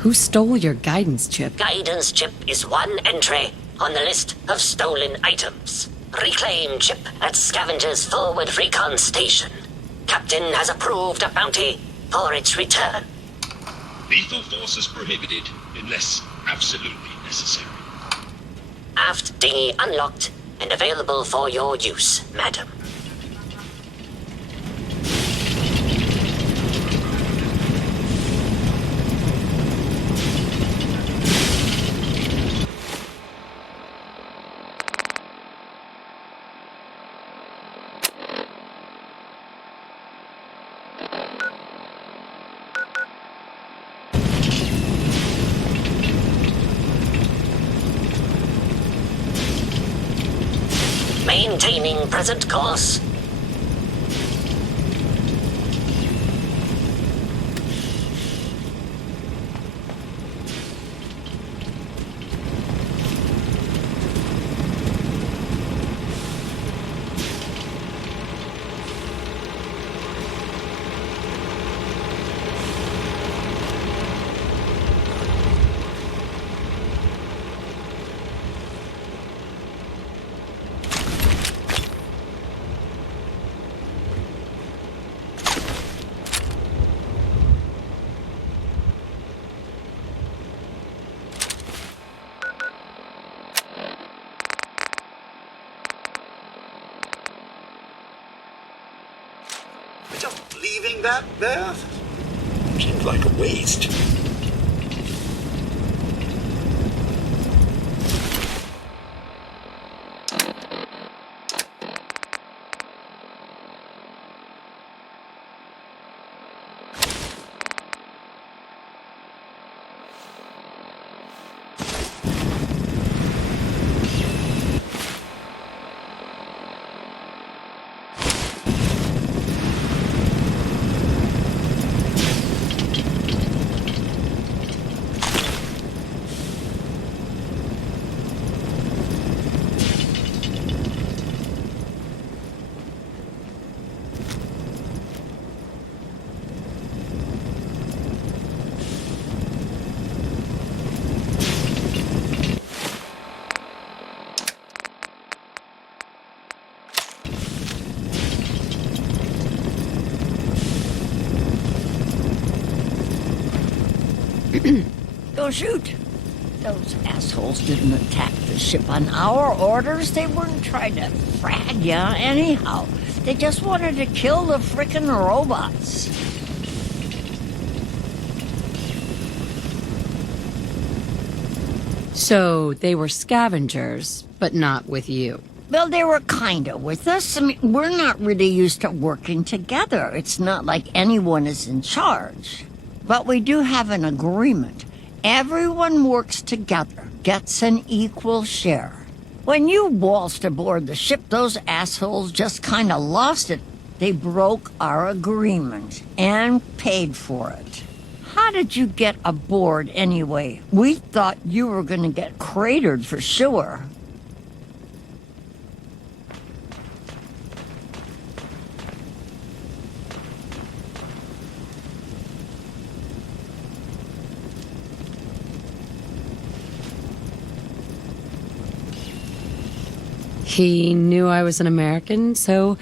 Who stole your guidance chip? Guidance chip is one entry on the list of stolen items. Reclaim chip at Scavenger's forward recon station. Captain has approved a bounty for its return. Lethal force is prohibited unless absolutely necessary. Aft dinghy unlocked and available for your use, madam. Maintaining present course. Just leaving that there? Seems like a waste. Go shoot. Those assholes didn't attack the ship on our orders. They weren't trying to frag ya anyhow. They just wanted to kill the frickin' robots. So they were scavengers, but not with you. Well, they were kinda with us. I mean, we're not really used to working together. It's not like anyone is in charge. But we do have an agreement. Everyone works together, gets an equal share. When you waltzed aboard the ship, those assholes just kinda lost it. They broke our agreement and paid for it. How did you get aboard anyway? We thought you were gonna get cratered for sure. He knew I was an American, so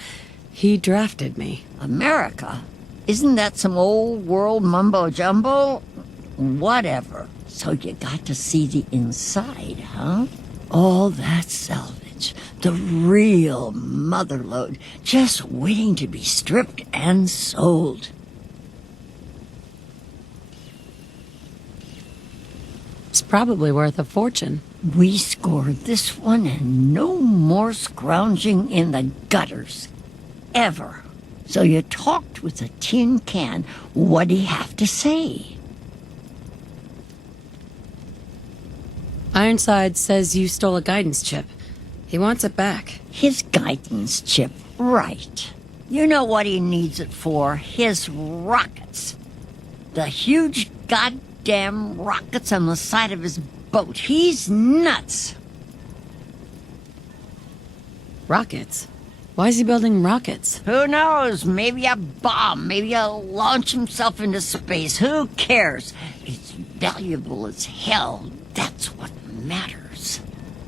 he drafted me. America? Isn't that some old world mumbo-jumbo? Whatever. So you got to see the inside, huh? All that salvage. The real motherlode. Just waiting to be stripped and sold. It's probably worth a fortune. We scored this one and no more scrounging in the gutters. Ever. So you talked with a tin can. What'd he have to say? Ironside says you stole a guidance chip. He wants it back. His guidance chip, right. You know what he needs it for? His rockets. The huge goddamn rockets on the side of his boat. He's nuts. Rockets? Why is he building rockets? Who knows? Maybe a bomb. Maybe he'll launch himself into space. Who cares? It's valuable as hell. That's what matters.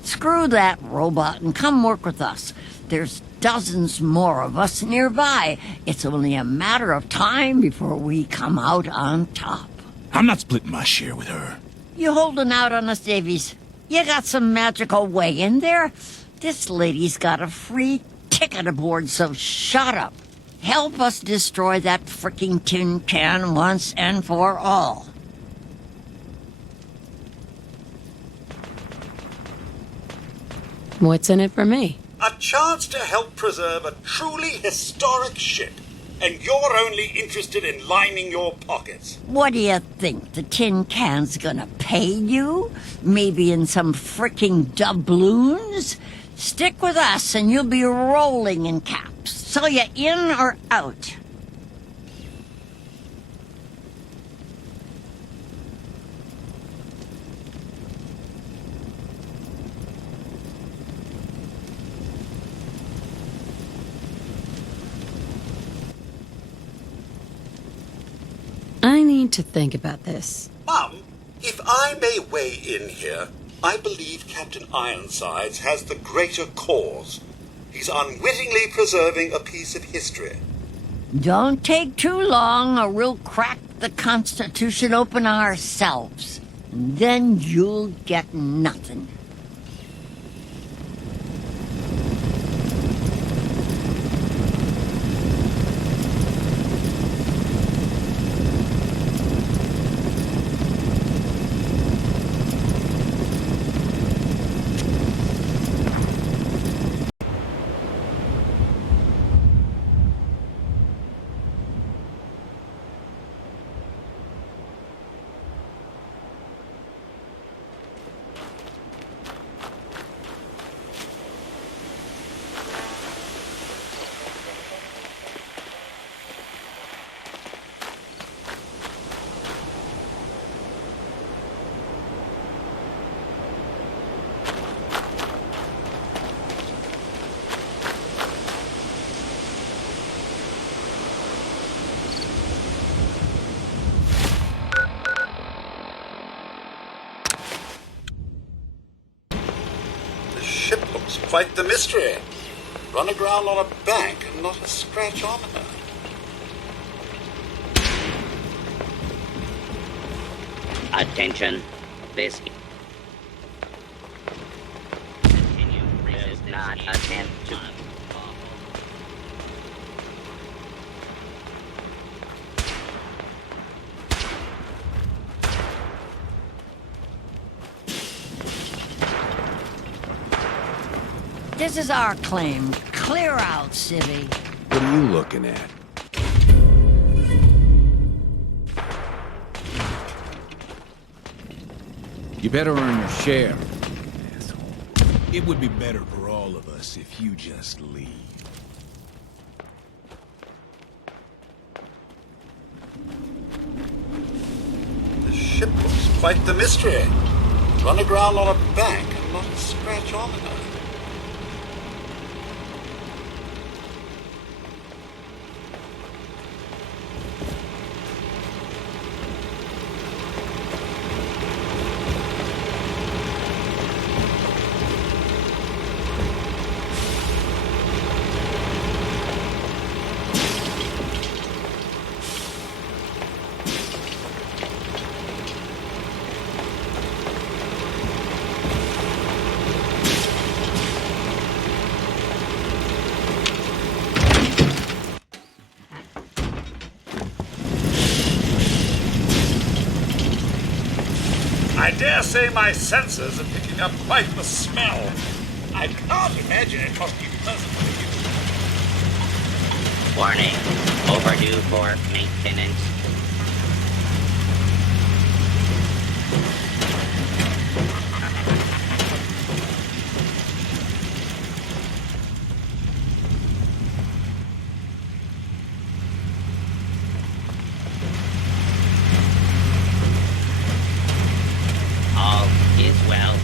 Screw that robot and come work with us. There's dozens more of us nearby. It's only a matter of time before we come out on top. I'm not splitting my share with her. You holding out on us, Davies? You got some magical way in there? This lady's got a free ticket aboard, so shut up. Help us destroy that fricking tin can once and for all. What's in it for me? A chance to help preserve a truly historic ship. And you're only interested in lining your pockets. What do you think? The tin can's gonna pay you? Maybe in some fricking doubloons? Stick with us and you'll be rolling in caps. So you in or out? I need to think about this. Mum, if I may weigh in here, I believe Captain Ironsides has the greater cause. He's unwittingly preserving a piece of history. Don't take too long or we'll crack the Constitution open ourselves. And then you'll get nothing. Quite the mystery. Run aground on a bank and not a scratch on her. Attention. This will not attempt to. This is our claim. Clear out, civvy. What are you looking at? You better earn your share, asshole. It would be better for all of us if you just leave. The ship looks quite the mystery. Run aground on a bank and not a scratch on her. I dare say my senses are picking up quite the smell. I can't imagine it must be pleasant for you. Warning. Overdue for maintenance. All is well.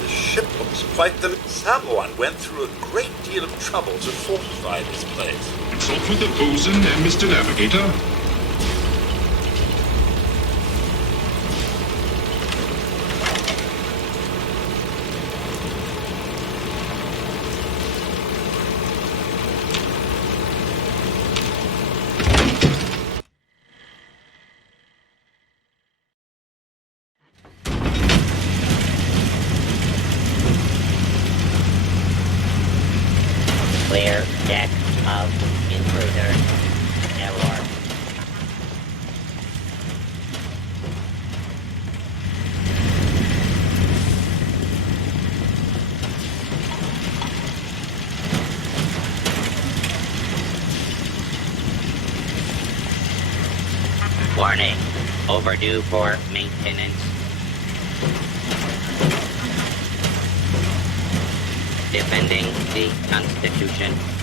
The ship looks quite the... Someone went through a great deal of trouble to fortify this place. Consult with the bosun and Mr. Navigator. Clear deck of intruder. Error. Warning. Overdue for maintenance. Defending the Constitution.